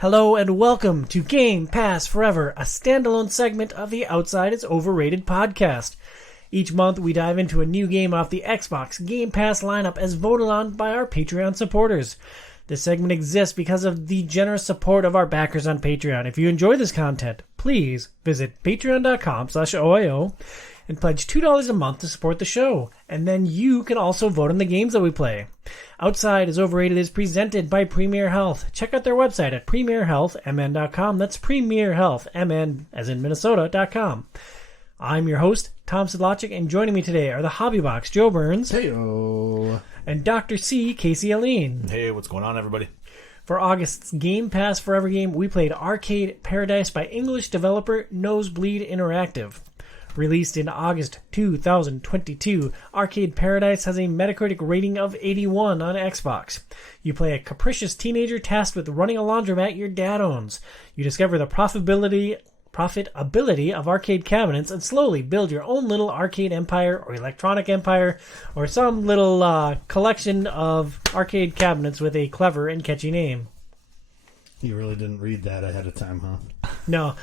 Hello and welcome to Game Pass Forever, a standalone segment of the Outside is Overrated podcast. Each month we dive into a new game off the Xbox Game Pass lineup as voted on by our Patreon supporters. This segment exists because of the generous support of our backers on Patreon. If you enjoy this content, please visit patreon.com/OiO and pledge $2 a month to support the show. And then you can also vote on the games that we play. Outside is Overrated is presented by Premier Health. Check out their website at premierhealthmn.com. That's Premier Health, MN, as in Minnesota.com. I'm your host, Tom Sedlacek, and joining me today are the Hobby Box, Joe Burns. Heyo. And Dr. C, Casey Aline. Hey, what's going on, everybody? For August's Game Pass Forever game, we played Arcade Paradise by English developer Nosebleed Interactive. Released in August 2022, Arcade Paradise has a Metacritic rating of 81 on Xbox. You play a capricious teenager tasked with running a laundromat your dad owns. You discover the profitability of arcade cabinets and slowly build your own little arcade empire or electronic empire or some little collection of arcade cabinets with a clever and catchy name. You really didn't read that ahead of time, huh? No.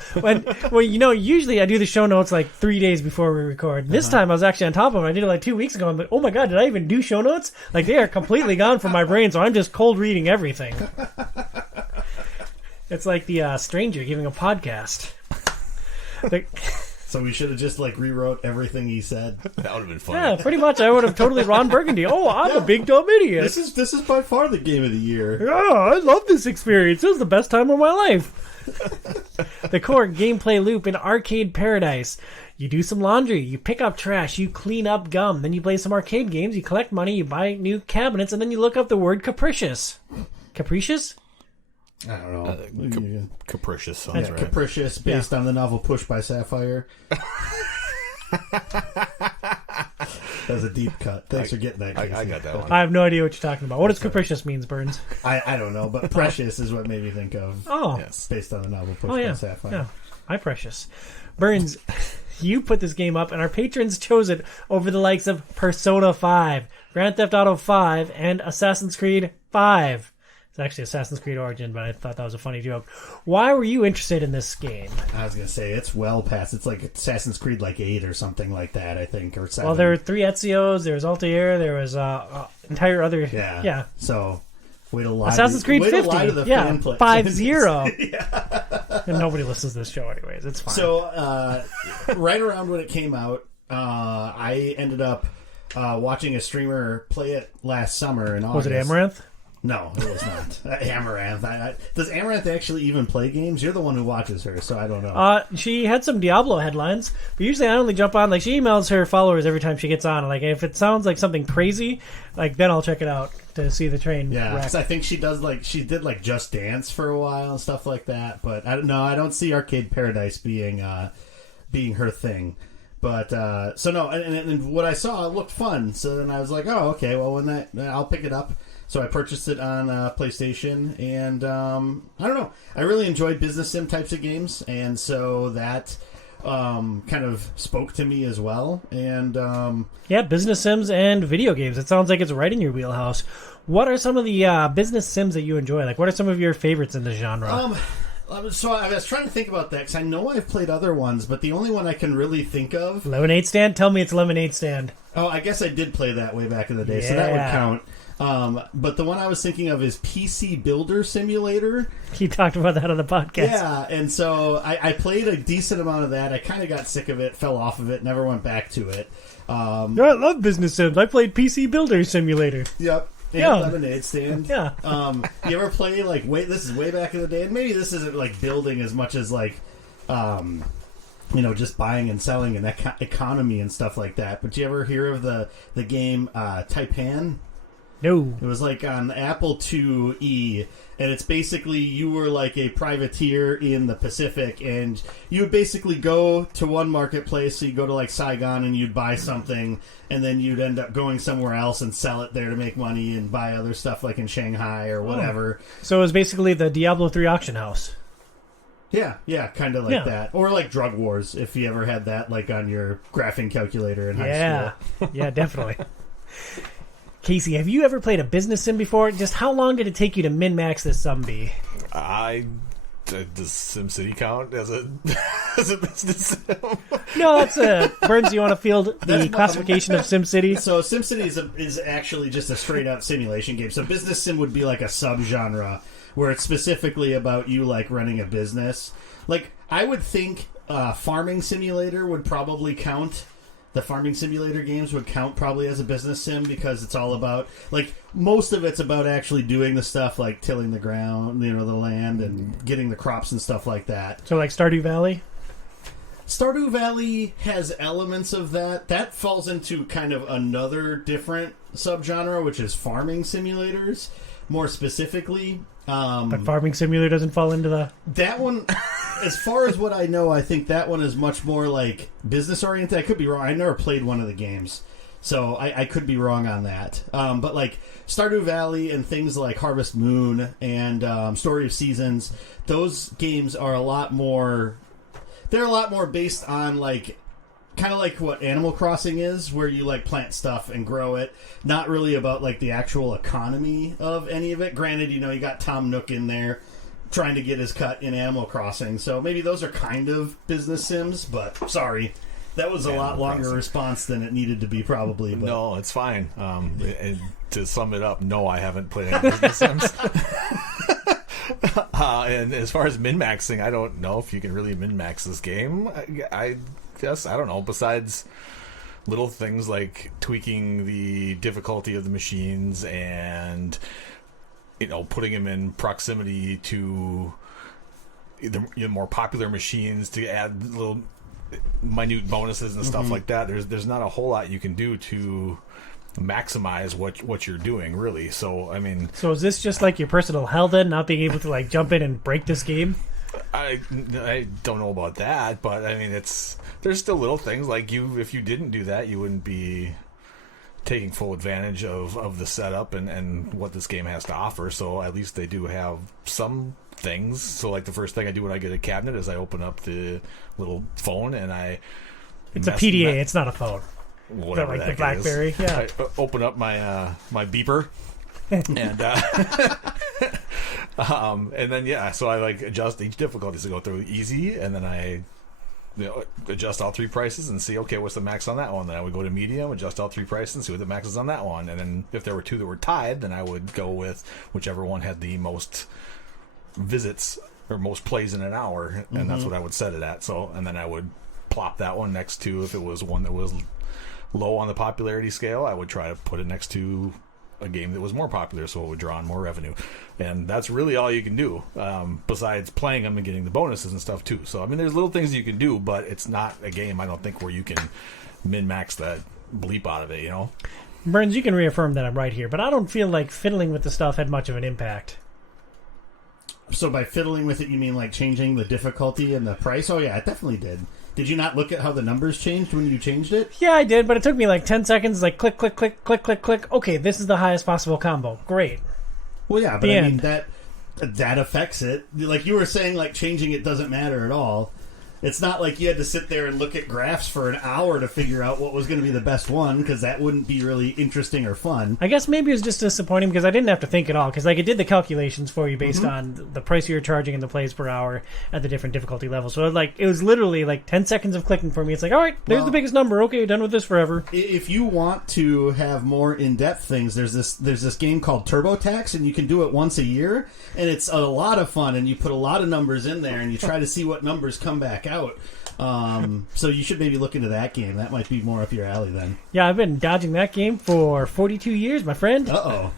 Usually I do the show notes like 3 days before we record. This time I was actually on top of it. I did it like 2 weeks ago. I'm like, oh my god, did I even do show notes? Like, they are completely gone from my brain, so I'm just cold reading everything. It's like the stranger giving a podcast. So we should have just rewrote everything he said. That would have been fun. Yeah, pretty much. I would have totally Ron Burgundy. Oh, I'm a big dumb idiot. This is by far the game of the year. Yeah, I love this experience. It was the best time of my life. The core gameplay loop in Arcade Paradise. You do some laundry, you pick up trash, you clean up gum, then you play some arcade games, you collect money, you buy new cabinets, and then you look up the word capricious. Capricious? I don't know. Capricious sounds right. Capricious, based on the novel Push by Sapphire. That was a deep cut. Thanks for getting that, Casey. I got that one. I have no idea what you're talking about. What does capricious means, Burns? I don't know, but precious is what made me think of. Oh. Yes. Based on the novel Push by Sapphire. Yeah. Hi, Precious. Burns, you put this game up, and our patrons chose it over the likes of Persona 5, Grand Theft Auto 5, and Assassin's Creed 5. It's actually Assassin's Creed Origin, but I thought that was a funny joke. Why were you interested in this game? I was going to say, it's well past. It's like Assassin's Creed 8 or something like that, I think, or 7. Well, there were 3 Ezios, there was Altair, there was entire other... Yeah. So, way to lie. Assassin's Creed 50. Lie to the 5-0. Yeah. And nobody listens to this show anyways. It's fine. So, right around when it came out, I ended up watching a streamer play it last summer in August. Was it Amaranth? No, it was not. Amaranth. Does Amaranth actually even play games? You're the one who watches her, so I don't know. She had some Diablo headlines, but usually I only jump on, she emails her followers every time she gets on. If it sounds like something crazy, then I'll check it out to see the train Yeah, wreck. because I think she does, she did, Just Dance for a while and stuff like that, but I don't see Arcade Paradise being her thing. But, so no, and what I saw, it looked fun, so then I was like, oh, okay, well, I'll pick it up. So I purchased it on PlayStation, and I don't know. I really enjoyed business sim types of games, and so that kind of spoke to me as well. And yeah, business sims and video games. It sounds like it's right in your wheelhouse. What are some of the business sims that you enjoy? What are some of your favorites in the genre? So I was trying to think about that, because I know I've played other ones, but the only one I can really think of... Lemonade Stand? Tell me it's Lemonade Stand. Oh, I guess I did play that way back in the day, so that would count. But the one I was thinking of is PC Builder Simulator. You talked about that on the podcast. Yeah, and so I played a decent amount of that. I kind of got sick of it, fell off of it, never went back to it. I love business sims. I played PC Builder Simulator. Yep. Yeah. Lemonade Stand. Yeah. You ever play, this is way back in the day, and maybe this isn't, building as much as, just buying and selling and economy and stuff like that. But you ever hear of the game Taipan? No. It was on Apple IIe, and it's basically you were a privateer in the Pacific, and you would basically go to one marketplace, so you go to Saigon and you'd buy something, and then you'd end up going somewhere else and sell it there to make money and buy other stuff in Shanghai or whatever. So it was basically the Diablo 3 auction house. Yeah, kind of that. Or Drug Wars, if you ever had that on your graphing calculator in high school. Yeah, definitely. Casey, have you ever played a business sim before? Just how long did it take you to min-max this zombie? Does SimCity count as a as a business sim? No, that's Burns, you want to field the classification of SimCity? So SimCity is actually just a straight-up simulation game. So business sim would be like a subgenre where it's specifically about you like running a business. Like I would think Farming Simulator would probably count. The Farming Simulator games would count probably as a business sim because it's all about, like, most of it's about actually doing the stuff like tilling the ground, the land, and getting the crops and stuff like that. So like Stardew Valley? Stardew Valley has elements of that. That falls into kind of another different subgenre, which is farming simulators, more specifically. But Farming Simulator doesn't fall into the... That one, as far as what I know, I think that one is much more like business oriented. I could be wrong. I never played one of the games, so I could be wrong on that. But like Stardew Valley and things like Harvest Moon and Story of Seasons, those games are a lot more... They're a lot more based on like... kind of like what Animal Crossing is, where you like plant stuff and grow it. Not really about like the actual economy of any of it. Granted, you got Tom Nook in there trying to get his cut in Animal Crossing, so maybe those are kind of business sims. But sorry, that was a lot longer response than it needed to be, probably. But. No, it's fine. And to sum it up, no, I haven't played any business sims. And as far as min-maxing, I don't know if you can really min-max this game. I guess, I don't know, besides little things like tweaking the difficulty of the machines and putting them in proximity to either more popular machines to add little minute bonuses and stuff like that. There's not a whole lot you can do to maximize what you're doing, really. So I mean, so is this just like your personal hell then, not being able to like jump in and break this game? I don't know about that, but I mean, there's still little things like if you didn't do that, you wouldn't be taking full advantage of the setup and what this game has to offer. So at least they do have some things. So like the first thing I do when I get a cabinet is I open up the little phone and it's a PDA, it's not a phone. Whatever, like the BlackBerry. Is. Yeah. I open up my beeper and and then so I like adjust each difficulty to go through easy, and then I adjust all three prices and see, okay, what's the max on that one. Then I would go to medium, adjust all three prices and see what the max is on that one. And then if there were two that were tied, then I would go with whichever one had the most visits or most plays in an hour, and that's what I would set it at. So, and then I would plop that one next to, if it was one that was low on the popularity scale, I would try to put it next to a game that was more popular, so it would draw in more revenue. And that's really all you can do, besides playing them and getting the bonuses and stuff too. So I mean, there's little things you can do, but it's not a game, I don't think, where you can min-max that bleep out of it, Burns, you can reaffirm that I'm right here, but I don't feel like fiddling with the stuff had much of an impact. So by fiddling with it, you mean like changing the difficulty and the price? Oh yeah, it definitely did. Did you not look at how the numbers changed when you changed it? Yeah, I did, but it took me like 10 seconds, like click, click, click, click, click, click. Okay, this is the highest possible combo. Great. Well, yeah, but I mean, that affects it. Like you were saying, like changing it doesn't matter at all. It's not like you had to sit there and look at graphs for an hour to figure out what was going to be the best one, because that wouldn't be really interesting or fun. I guess maybe it was just disappointing because I didn't have to think at all, because like it did the calculations for you based on the price you were charging and the plays per hour at the different difficulty levels. So it was literally like 10 seconds of clicking for me. It's like, all right, there's the biggest number. Okay, done with this forever. If you want to have more in-depth things, there's this game called TurboTax, and you can do it once a year, and it's a lot of fun, and you put a lot of numbers in there, and you try to see what numbers come back out. So you should maybe look into that game. That might be more up your alley then. Yeah, I've been dodging that game for 42 years, my friend. Uh-oh.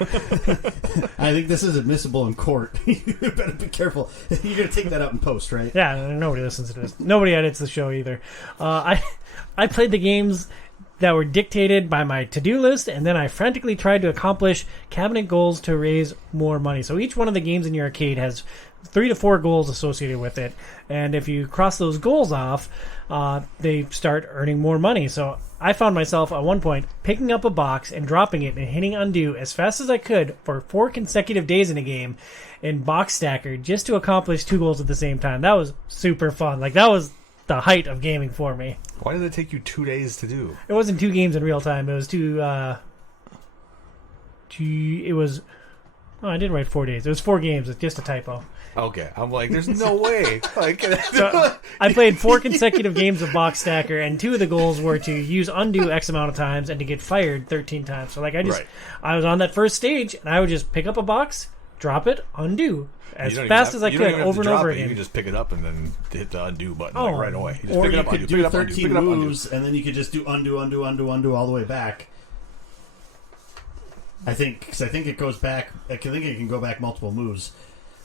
I think this is admissible in court. You better be careful. You're going to take that out in post, right? Yeah, nobody listens to this. Nobody edits the show either. I played the games that were dictated by my to-do list, and then I frantically tried to accomplish cabinet goals to raise more money. So each one of the games in your arcade has 3 to 4 goals associated with it, and if you cross those goals off, they start earning more money. So I found myself at one point picking up a box and dropping it and hitting undo as fast as I could for 4 consecutive days in a game in Box Stacker just to accomplish 2 goals at the same time. That was super fun. Like, that was the height of gaming for me. Why did it take you 2 days to do? It wasn't 2 games in real time. It was 2 It was. Oh, I didn't write 4 days. It was 4 games. It's just a typo. Okay, I'm like, there's no way. Like, So I played 4 consecutive games of Box Stacker, and 2 of the goals were to use undo X amount of times and to get fired 13 times. So like Right. I was on that first stage, and I would just pick up a box, drop it, undo as fast as I you don't could, even have over to and drop over it. again. You can just pick it up and then hit the undo button Oh. like right away. You just Or pick it you up, could undo, do pick it up, undo, 13 pick it up, undo. moves, and then you could just do undo all the way back. I think it goes back. I think it can go back multiple moves.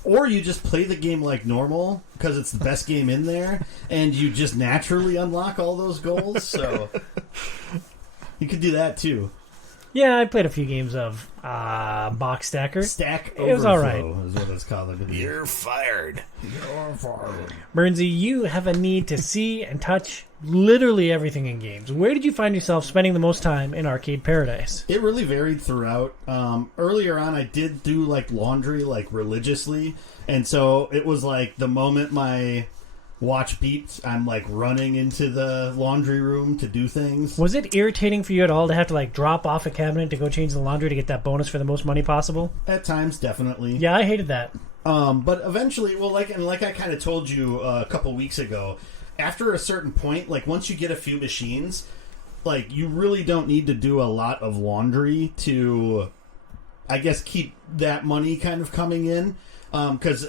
Or you just play the game like normal because it's the best game in there, and you just naturally unlock all those goals. So you could do that too. Yeah, I played a few games of Box Stacker. Stack It was all right. Overflow is what it's called. You're fired. Burnsy, you have a need to see and touch literally everything in games. Where did you find yourself spending the most time in Arcade Paradise? It really varied throughout. Earlier on, I did do like laundry like religiously, and so it was like the moment my watch beeps, I'm like running into the laundry room to do things. Was it irritating for you at all to have to like drop off a cabinet to go change the laundry to get that bonus for the most money possible? At times, definitely. Yeah, I hated that. But eventually, well, like I kind of told you a couple weeks ago, after a certain point, like once you get a few machines, like you really don't need to do a lot of laundry to, I guess, keep that money kind of coming in. Because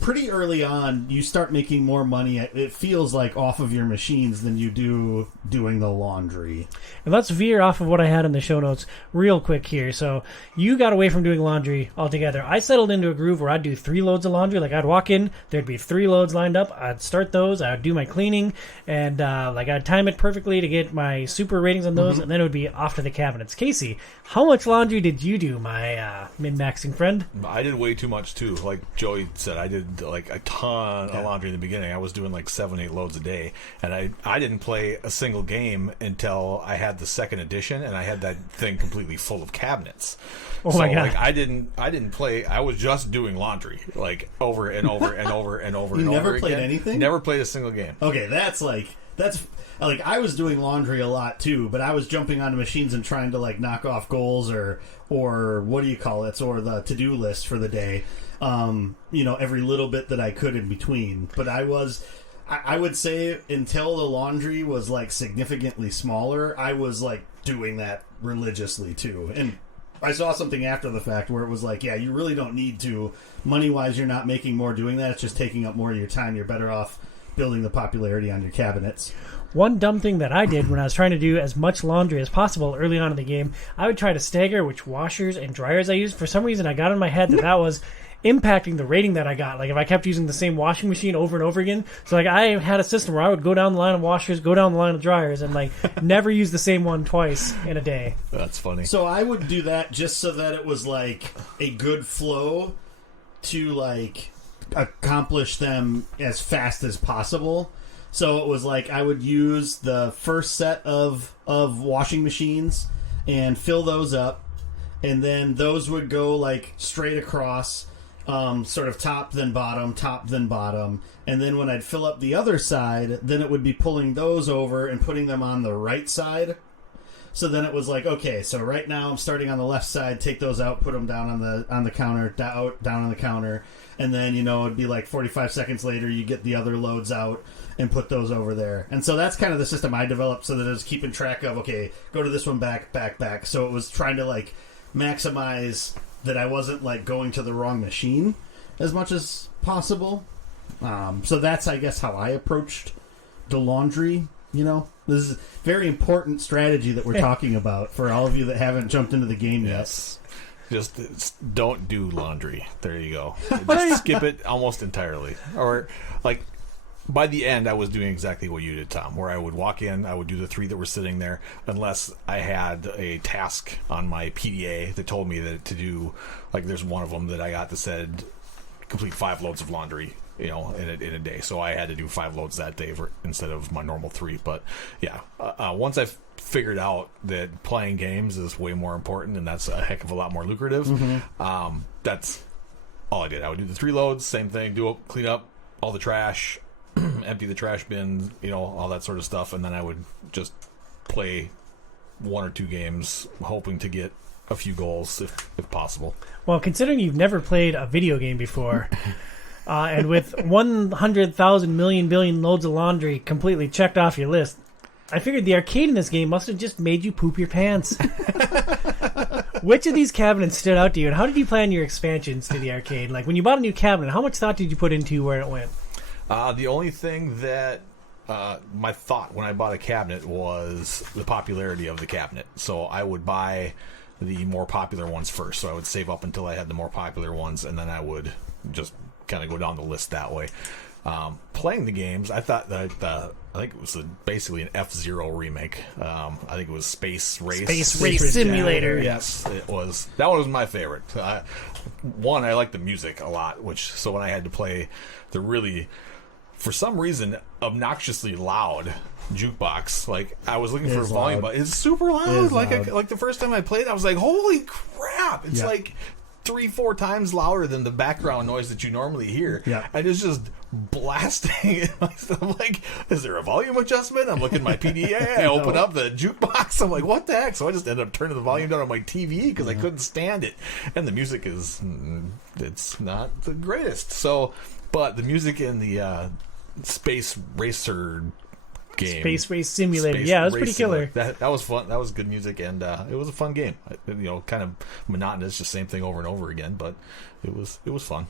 pretty early on, you start making more money, it feels like, off of your machines than you do doing the laundry. And let's veer off of what I had in the show notes real quick here. So you got away from doing laundry altogether. I settled into a groove where I'd do 3 loads of laundry. Like I'd walk in, there'd be 3 loads lined up. I'd start those. I'd do my cleaning, and like I'd time it perfectly to get my super ratings on those, and then it would be off to the cabinets. Casey, how much laundry did you do, my min-maxing friend? I did way too much too. Like Joey said, I did like a ton of laundry in the beginning. I was doing like 7-8 loads a day, and I didn't play a single game until I had the second edition, and I had that thing completely full of cabinets. Oh my God. Like I didn't play. I was just doing laundry like over and over and over and over You and never over played again. anything? Never played a single game. Okay, that's like I was doing laundry a lot too, but I was jumping onto machines and trying to like knock off goals or what do you call it, or the to-do list for the day. Every little bit that I could in between. But I would say until the laundry was like significantly smaller, I was like doing that religiously too. And I saw something after the fact where it was like, yeah, you really don't need to. Money-wise, you're not making more doing that. It's just taking up more of your time. You're better off building the popularity on your cabinets. One dumb thing that I did when I was trying to do as much laundry as possible early on in the game, I would try to stagger which washers and dryers I used. For some reason, I got in my head that was impacting the rating that I got. Like if I kept using the same washing machine over and over again. So like I had a system where I would go down the line of washers, go down the line of dryers, and like never use the same one twice in a day. That's funny. So I would do that just so that it was like a good flow to like accomplish them as fast as possible. So it was like I would use the first set of washing machines and fill those up, and then those would go like straight across, sort of top then bottom, and then when I'd fill up the other side, then it would be pulling those over and putting them on the right side. So then it was like, okay, so right now I'm starting on the left side, take those out, put them down on the counter, down on the counter, and then it'd be like 45 seconds later you get the other loads out and put those over there. And so that's kind of the system I developed, so that it was keeping track of, okay, go to this one, back. So it was trying to like maximize that I wasn't like going to the wrong machine as much as possible. So that's, I guess, how I approached the laundry. This is a very important strategy that we're talking about for all of you that haven't jumped into the game yet. Yes. Just don't do laundry. There you go. Just skip it almost entirely. Or like by the end, I was doing exactly what you did, Tom, where I would walk in, I would do the 3 that were sitting there, unless I had a task on my PDA that told me that to do, like there's one of them that I got that said complete 5 loads of laundry, in a day. So I had to do 5 loads that day instead of my normal 3. But yeah, once I figured out that playing games is way more important and that's a heck of a lot more lucrative, that's all I did. I would do the 3 loads, same thing, clean up all the trash, empty the trash bins, all that sort of stuff, and then I would just play 1 or 2 games, hoping to get a few goals if possible. Well, considering you've never played a video game before, and with 100,000 million billion loads of laundry completely checked off your list, I figured the arcade in this game must have just made you poop your pants. Which of these cabinets stood out to you, and how did you plan your expansions to the arcade? Like, when you bought a new cabinet, how much thought did you put into where it went? The only thing that my thought when I bought a cabinet was the popularity of the cabinet. So I would buy the more popular ones first. So I would save up until I had the more popular ones, and then I would just kind of go down the list that way. Playing the games, I thought that I think it was basically an F-Zero remake. I think it was Space Race Simulator. Yes, it was. That one was my favorite. I like the music a lot, so when I had to play the really, for some reason, obnoxiously loud jukebox, like I was looking for a volume, but it's super loud. Like the first time I played, I was like, "Holy crap!" It's like 3-4 times louder than the background noise that you normally hear. Yeah. And it's just blasting. I'm like, is there a volume adjustment? I'm looking at my PDA. I open up the jukebox. I'm like, what the heck? So I just ended up turning the volume down on my TV because I couldn't stand it. And the music it's not the greatest. So, but the music in the Space Racer game, Space Race Simulator. It was pretty killer. That was fun. That was good music, and it was a fun game. Kind of monotonous, just same thing over and over again, but it was fun.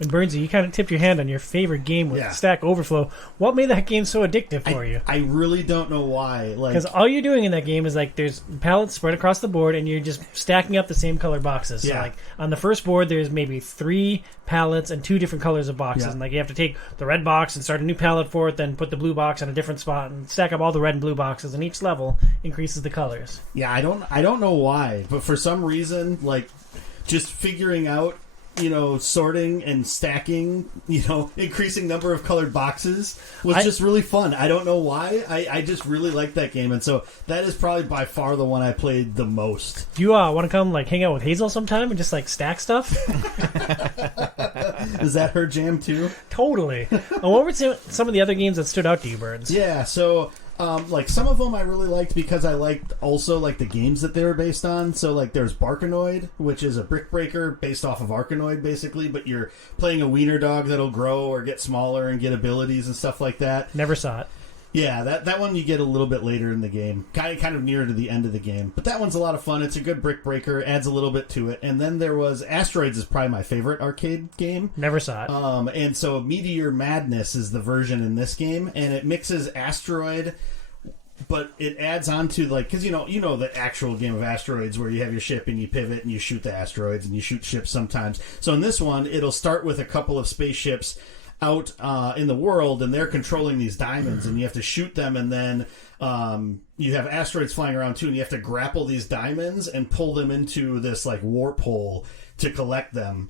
And Burnsy, you kind of tipped your hand on your favorite game with Stack Overflow. What made that game so addictive for you? I really don't know why. Because all you're doing in that game is like there's pallets spread across the board, and you're just stacking up the same color boxes. So like on the first board, there's maybe 3 pallets and 2 different colors of boxes, and like you have to take the red box and start a new pallet for it, then put the blue box on a different spot, and stack up all the red and blue boxes. And each level increases the colors. Yeah, I don't know why, but for some reason, like just figuring out, sorting and stacking, increasing number of colored boxes was just really fun. I don't know why. I just really like that game. And so that is probably by far the one I played the most. Do you want to come hang out with Hazel sometime and just stack stuff? Is that her jam too? Totally. What were some of the other games that stood out to you, Burns? Yeah, so some of them I really liked because I liked also the games that they were based on. So there's Barkanoid, which is a brick breaker based off of Arkanoid basically, but you're playing a wiener dog that'll grow or get smaller and get abilities and stuff like that. Never saw it. Yeah, that one you get a little bit later in the game, kind of near to the end of the game. But that one's a lot of fun. It's a good brick breaker, adds a little bit to it. And then there was Asteroids is probably my favorite arcade game. Never saw it. And so Meteor Madness is the version in this game, and it mixes Asteroid, but it adds on to because you know the actual game of Asteroids where you have your ship and you pivot and you shoot the asteroids and you shoot ships sometimes. So in this one, it'll start with a couple of spaceships out in the world, and they're controlling these diamonds, and you have to shoot them, and then you have asteroids flying around too, and you have to grapple these diamonds and pull them into this warp hole to collect them.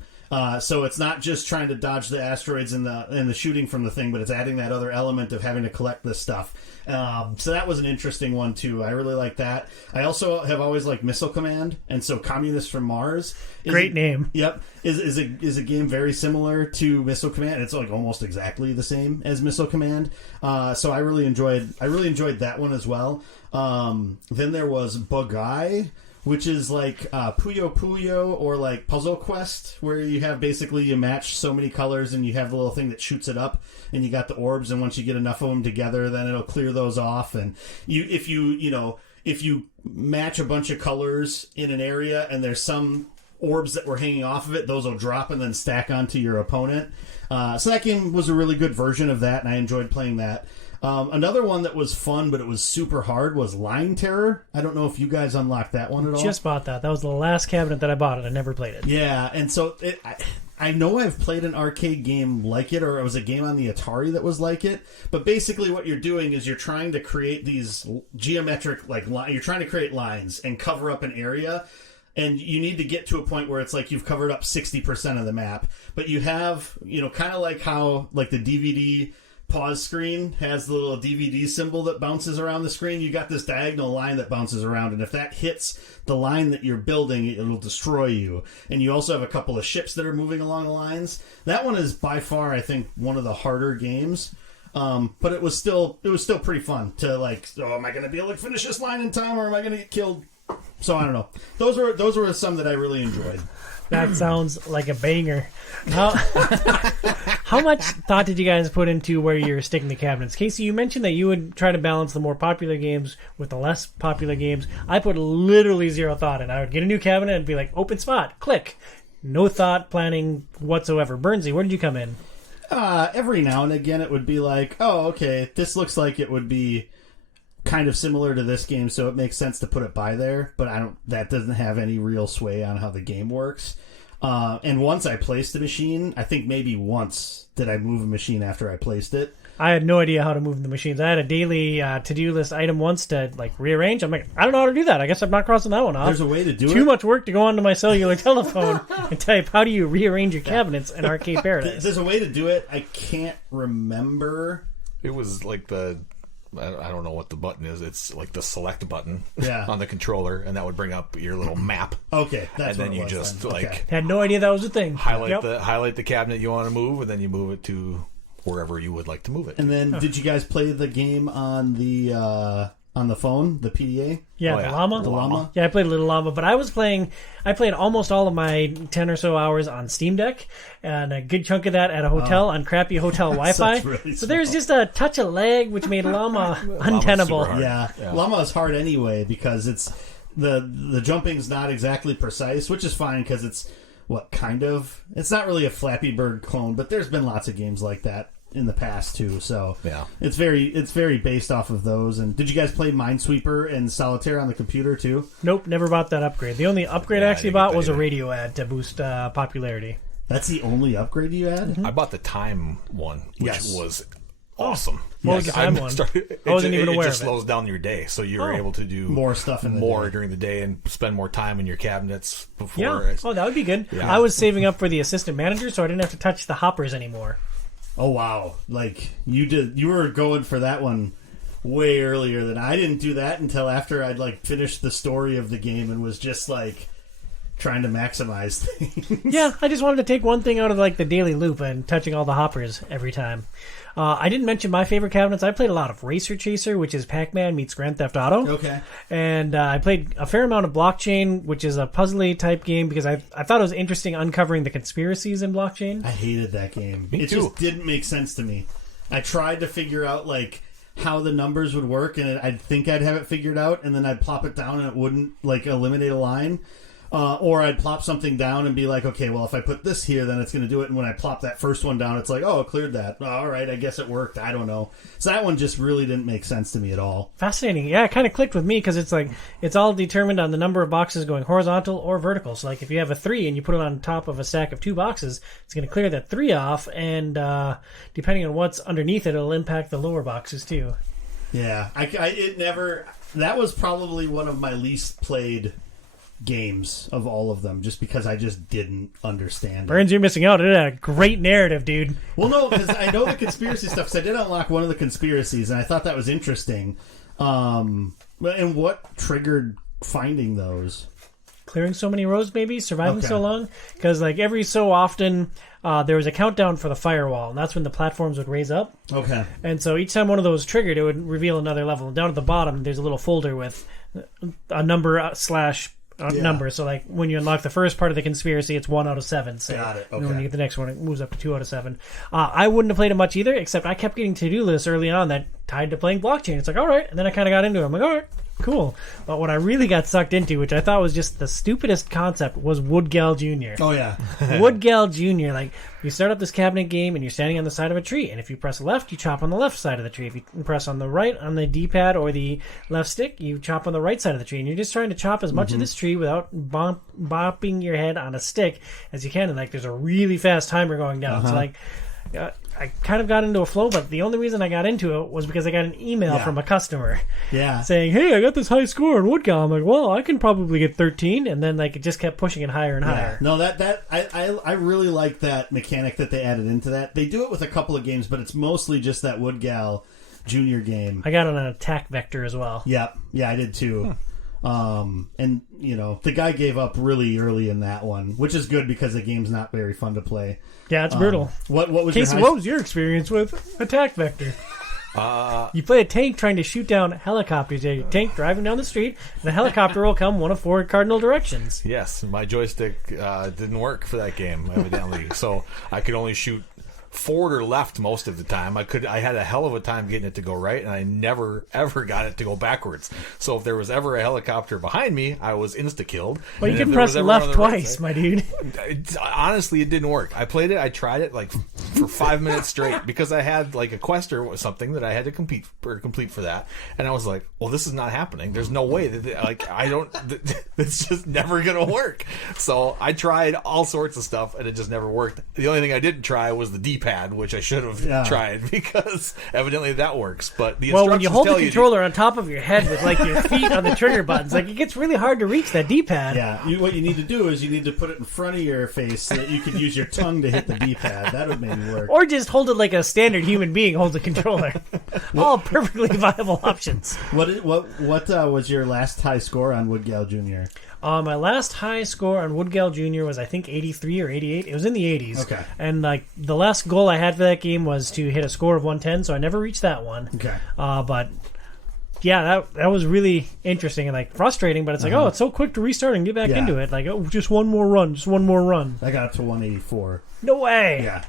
So it's not just trying to dodge the asteroids and the shooting from the thing, but it's adding that other element of having to collect this stuff. So that was an interesting one too. I really like that. I also have always liked Missile Command, and so Communist from Mars. Great name. Yep, is a game very similar to Missile Command. It's almost exactly the same as Missile Command. So I really enjoyed that one as well. Then there was Bugai, which is Puyo Puyo or Puzzle Quest, where you have basically you match so many colors and you have the little thing that shoots it up, and you got the orbs, and once you get enough of them together, then it'll clear those off. And if you match a bunch of colors in an area and there's some orbs that were hanging off of it, those will drop and then stack onto your opponent. So that game was a really good version of that, and I enjoyed playing that. Another one that was fun, but it was super hard, was Line Terror. I don't know if you guys unlocked that one at all. Just bought that. That was the last cabinet that I bought, and I never played it. Yeah, and so I know I've played an arcade game like it, or it was a game on the Atari that was like it. But basically what you're doing is you're trying to create these geometric, you're trying to create lines and cover up an area. And you need to get to a point where it's you've covered up 60% of the map. But you have, kind of like how the DVD pause screen has the little DVD symbol that bounces around the screen. You got this diagonal line that bounces around, and if that hits the line that you're building, it'll destroy you. And you also have a couple of ships that are moving along the lines. That one is by far, I think, one of the harder games. But it was still pretty fun to am I going to be able to finish this line in time, or am I going to get killed So I don't know. Those were some that I really enjoyed. That sounds like a banger. How much thought did you guys put into where you're sticking the cabinets? Casey, you mentioned that you would try to balance the more popular games with the less popular games. I put literally zero thought in. I would get a new cabinet and be like, open spot, click. No thought planning whatsoever. Burnsy, where did you come in? Every now and again it would be like, oh, okay, this looks like it would be kind of similar to this game, so it makes sense to put it by there, but that doesn't have any real sway on how the game works. And once I placed the machine, I think maybe once did I move a machine after I placed it. I had no idea how to move the machines. I had a daily to-do list item once to rearrange. I'm like, I don't know how to do that. I guess I'm not crossing that one off. There's a way to do it. Too much work to go onto my cellular telephone and type, how do you rearrange your cabinets in Arcade Paradise? There's a way to do it. I can't remember. It was like I don't know what the button is. It's like the select button Yeah. on the controller, and that would bring up your little map. Okay, that's and then what it you was just then. like Okay. Had no idea that was a thing. highlight the cabinet you want to move, and then you move it to wherever you would like to move it. And then, did you guys play the game on the phone, the PDA? Yeah, Oh, the llama. The llama? Yeah, I played a little llama, but I played almost all of my 10 or so hours on Steam Deck, and a good chunk of that at a hotel on crappy hotel Wi-Fi. really So there's just a touch of lag, which made llama untenable. super hard. Yeah. Llama is hard anyway because it's the jumping's not exactly precise, which is fine because it's it's not really a Flappy Bird clone, but there's been lots of games like that in the past too. So Yeah. it's very based off of those. And did you guys play Minesweeper and Solitaire on the computer too? Nope, never bought that upgrade. The only upgrade I Yeah, I actually didn't get bought that was a either. radio ad to boost popularity. That's the only upgrade you had? I bought the time one, which Yes. was awesome. What was the time one? I wasn't even aware It just of it. slows down your day, so you're Oh. able to do More stuff in the more day. during the day and spend more time in your cabinets before. Yeah. Oh, that would be good. Yeah. I was saving up for the assistant manager, so I didn't have to touch the hoppers anymore. Oh wow! Like you were going for that one way earlier than I didn't do that until after I'd finished the story of the game and was just trying to maximize things. Yeah, I just wanted to take one thing out of the daily loop and touching all the hoppers every time. I didn't mention my favorite cabinets. I played a lot of Racer Chaser, which is Pac-Man meets Grand Theft Auto. Okay. And I played a fair amount of Blockchain, which is a puzzly type game because I thought it was interesting uncovering the conspiracies in Blockchain. I hated that game. Me It too. just didn't make sense to me. I tried to figure out how the numbers would work, and I'd think I'd have it figured out, and then I'd plop it down and it wouldn't eliminate a line. Or I'd plop something down and be like, okay, well, if I put this here, then it's going to do it. And when I plop that first one down, it's like, oh, it cleared that. All right, I guess it worked. I don't know. So that one just really didn't make sense to me at all. Fascinating. Yeah, it kind of clicked with me because it's all determined on the number of boxes going horizontal or vertical. So if you have a 3 and you put it on top of a stack of 2 boxes, it's going to clear that 3 off, and depending on what's underneath it, it'll impact the lower boxes too. Yeah, that was probably one of my least played games of all of them, just because I just didn't understand it. Burns, you're missing out. It had a great narrative, dude. Well, no, because I know the conspiracy stuff, because I did unlock one of the conspiracies, and I thought that was interesting. And what triggered finding those? Clearing so many rows, maybe surviving Okay. so long, because every so often there was a countdown for the firewall, and that's when the platforms would raise up. Okay. And so each time one of those triggered, it would reveal another level. And down at the bottom, there's a little folder with a number slash number. So when you unlock the first part of the conspiracy, it's 1 out of 7. Say. Got it. And then when Okay. you get the next one, it moves up to 2 out of 7. I wouldn't have played it much either, except I kept getting to-do lists early on that tied to playing Blockchain. It's like, all right. And then I kind of got into it. I'm like, all right, cool. But what I really got sucked into, which I thought was just the stupidest concept, was Wood Gal Jr. Oh, yeah. Wood Gal Jr. You start up this cabinet game and you're standing on the side of a tree, and if you press left, you chop on the left side of the tree. If you press on the right on the D-pad or the left stick, you chop on the right side of the tree, and you're just trying to chop as much of this tree without bopping your head on a stick as you can. And there's a really fast timer going down. So I kind of got into a flow, but the only reason I got into it was because I got an email Yeah. from a customer Yeah. saying, hey, I got this high score in Wood Gal. I'm like, well, I can probably get 13. And then it just kept pushing it higher and higher. No, I really like that mechanic that they added into that. They do it with a couple of games, but it's mostly just that Wood Gal Junior game. I got on an attack vector as well. Yeah, I did too. And the guy gave up really early in that one, which is good because the game's not very fun to play. Yeah, it's brutal. What was Casey, your what was your experience with attack vector? You play a tank trying to shoot down helicopters. You have your tank driving down the street, and a helicopter will come one of 4 cardinal directions. Yes, my joystick didn't work for that game, evidently. So I could only shoot forward or left most of the time. I had a hell of a time getting it to go right, and I never ever got it to go backwards. So if there was ever a helicopter behind me, I was insta killed. Well, you can press left twice, my dude. Honestly, it didn't work. I tried it like for 5 minutes straight because I had like a quest or something that I had to complete for that, and I was like, well, this is not happening. There's no way that it's just never gonna work. So I tried all sorts of stuff, and it just never worked. The only thing I didn't try was the D-pad, which I should have tried because evidently that works. But the instructions when you hold the tell controller on top of your head with like your feet on the trigger buttons, like it gets really hard to reach that D-pad. Yeah, what you need to do is you need to put it in front of your face so that you can use your tongue to hit the D-pad. That would maybe work. Or just hold it like a standard human being holds a controller. All perfectly viable options. What was your last high score on Woodgal Jr.? My last high score on Woodgal Jr. was, I think, 83 or 88. It was in the 80s. Okay. And like the last goal I had for that game was to hit a score of 110, so I never reached that one. Okay. But yeah, that was really interesting and like frustrating, but it's like, it's so quick to restart and get back into it. Like, just one more run. I got up to 184. No way. Yeah.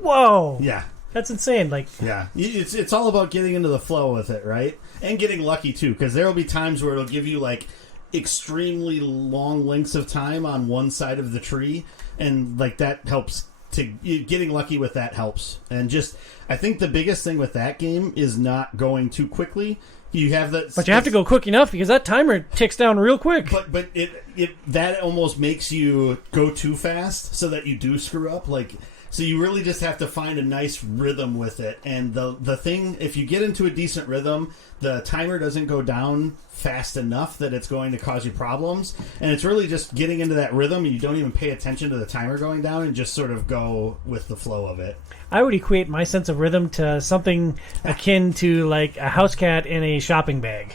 Whoa. Yeah. That's insane. Like, yeah, it's all about getting into the flow with it, right? And getting lucky too, because there will be times where it'll give you like extremely long lengths of time on one side of the tree, and like that helps. Getting lucky with that helps. And just, I think the biggest thing with that game is not going too quickly. You have that, but you have to go quick enough because that timer ticks down real quick. But it that almost makes you go too fast so that you do screw up. Like, so you really just have to find a nice rhythm with it. And the thing, if you get into a decent rhythm, the timer doesn't go down fast enough that it's going to cause you problems. And it's really just getting into that rhythm, and you don't even pay attention to the timer going down and just sort of go with the flow of it. I would equate my sense of rhythm to something akin to like a house cat in a shopping bag.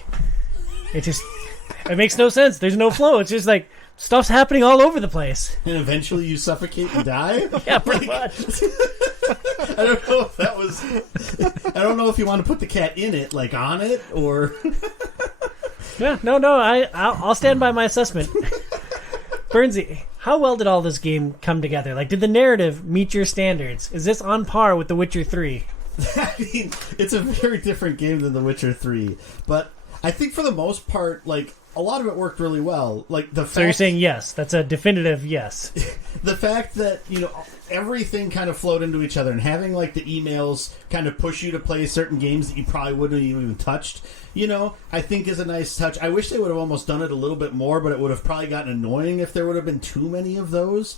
It makes no sense. There's no flow. It's just like stuff's happening all over the place. And eventually you suffocate and die? Yeah, pretty much. I don't know if that was... I don't know if you want to put the cat in it, like on it, or... Yeah, no, I'll stand by my assessment. Bernsey, how well did all this game come together? Like, did the narrative meet your standards? Is this on par with The Witcher 3? I mean, it's a very different game than The Witcher 3, but I think for the most part, like, a lot of it worked really well. Like the fact, so you're saying yes? That's a definitive yes. The fact that everything kind of flowed into each other, and having like the emails kind of push you to play certain games that you probably wouldn't have even touched. I think is a nice touch. I wish they would have almost done it a little bit more, but it would have probably gotten annoying if there would have been too many of those.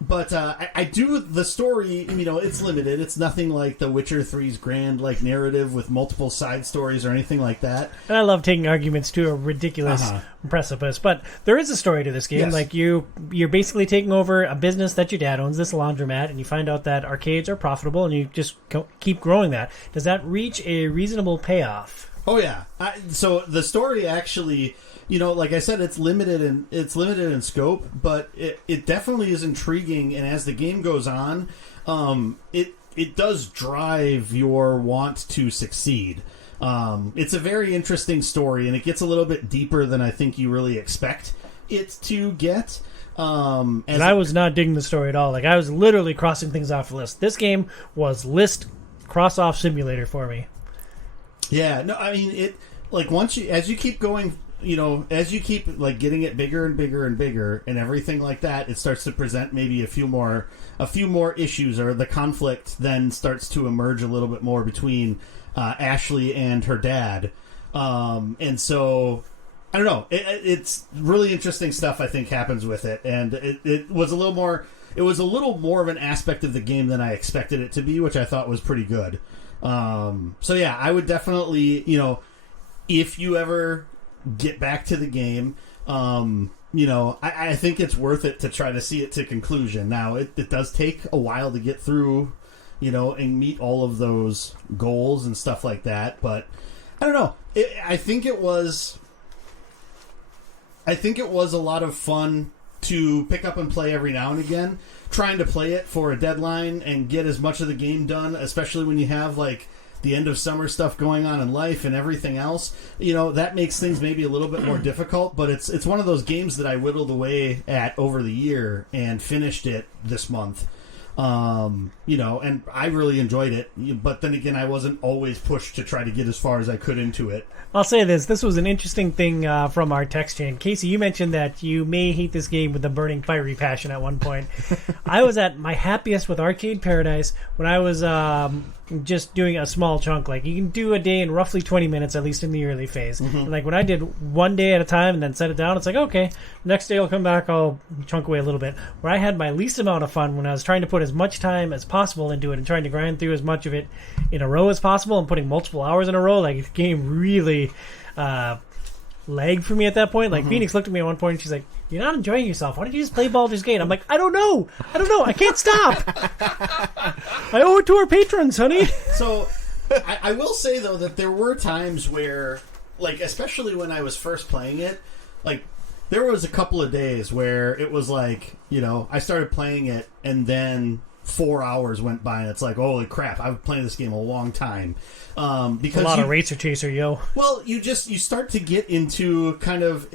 But I do the story. It's limited. It's nothing like The Witcher 3's grand like narrative with multiple side stories or anything like that. And I love taking arguments to a ridiculous precipice. But there is a story to this game. Yes. Like you're basically taking over a business that your dad owns, this laundromat, and you find out that arcades are profitable, and you just keep growing that. Does that reach a reasonable payoff? Oh yeah. So the story actually. Like I said, it's limited in scope, but it definitely is intriguing. And as the game goes on, it does drive your want to succeed. It's a very interesting story, and it gets a little bit deeper than I think you really expect it to get. And I was not digging the story at all. Like I was literally crossing things off the list. This game was list cross off simulator for me. Yeah, no, I mean it. Like as you keep going. As you keep like getting it bigger and bigger and bigger and everything like that, it starts to present maybe a few more issues, or the conflict then starts to emerge a little bit more between Ashley and her dad. And so I don't know. It's really interesting stuff I think happens with it, and it was a little more. It was a little more of an aspect of the game than I expected it to be, which I thought was pretty good. So yeah, I would definitely if you ever get back to the game, I think it's worth it to try to see it to conclusion. Now it does take a while to get through and meet all of those goals and stuff like that, but I don't know. I think it was a lot of fun to pick up and play every now and again. Trying to play it for a deadline and get as much of the game done, especially when you have like the end of summer stuff going on in life and everything else, that makes things maybe a little bit more difficult. But it's one of those games that I whittled away at over the year and finished it this month. And I really enjoyed it. But then again, I wasn't always pushed to try to get as far as I could into it. I'll say this. This was an interesting thing from our text chain. Casey, you mentioned that you may hate this game with a burning, fiery passion at one point. I was at my happiest with Arcade Paradise when I was just doing a small chunk. Like, you can do a day in roughly 20 minutes, at least in the early phase. Mm-hmm. And like, when I did one day at a time and then set it down, it's like, okay, next day I'll come back, I'll chunk away a little bit. Where I had my least amount of fun when I was trying to put as much time as possible into it and trying to grind through as much of it in a row as possible and putting multiple hours in a row, like, the game really lagged for me at that point. Like, Phoenix looked at me at one point and she's like, "You're not enjoying yourself. Why don't you just play Baldur's Gate?" I'm like, I don't know. I can't stop. I owe it to our patrons, honey. So, I will say, though, that there were times where, like, especially when I was first playing it, like, there was a couple of days where it was like, I started playing it and then 4 hours went by and it's like, holy crap, I've been playing this game a long time. Because a lot of Racer Chaser, yo. Well, you start to get into kind of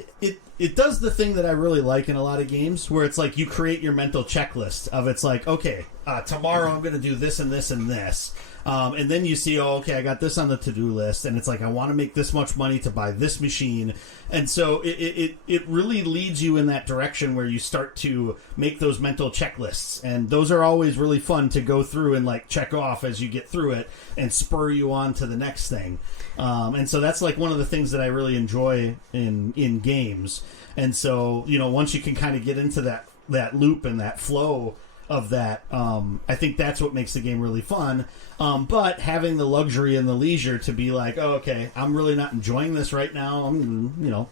it does the thing that I really like in a lot of games where it's like you create your mental checklist of it's like, okay, tomorrow I'm going to do this and this and this. And then you see, okay, I got this on the to-do list, and it's like, I want to make this much money to buy this machine. And so it really leads you in that direction where you start to make those mental checklists. And those are always really fun to go through and like check off as you get through it and spur you on to the next thing. And so that's like one of the things that I really enjoy in games. And so, once you can kind of get into that loop and that flow of that, I think that's what makes the game really fun. But having the luxury and the leisure to be like, oh, okay, I'm really not enjoying this right now.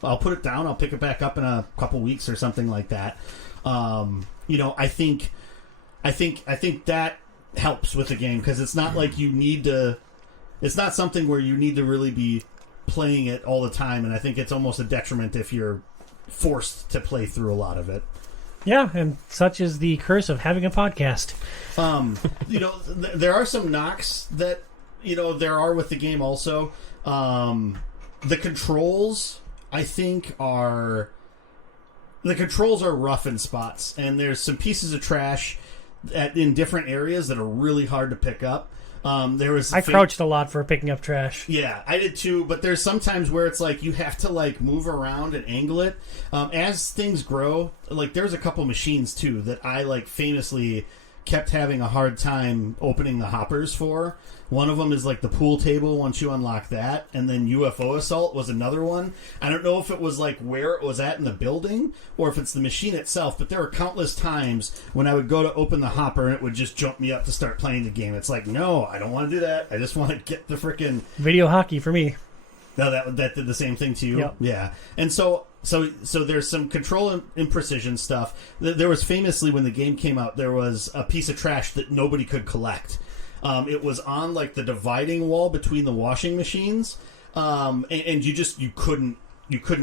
I'll put it down. I'll pick it back up in a couple weeks or something like that. I think that helps with the game because it's not like you need to. It's not something where you need to really be playing it all the time, and I think it's almost a detriment if you're forced to play through a lot of it. Yeah, and such is the curse of having a podcast. There are some knocks that, there are with the game also. The controls, I think, are rough in spots, and there's some pieces of trash in different areas that are really hard to pick up. I crouched a lot for picking up trash. Yeah, I did too, but there's sometimes where it's like you have to like move around and angle it. As things grow, like there's a couple machines too that I like famously kept having a hard time opening the hoppers for. One of them is like the pool table once you unlock that, and then UFO assault was another one. I don't know if it was like where it was at in the building or if it's the machine itself, but there were countless times when I would go to open the hopper and it would just jump me up to start playing the game. It's like, no, I don't want to do that. I just want to get the frickin' video hockey for me. No, that did the same thing to you? Yep. Yeah. And so there's some control and imprecision stuff. There was famously, when the game came out, there was a piece of trash that nobody could collect. It was on like the dividing wall between the washing machines, and you couldn't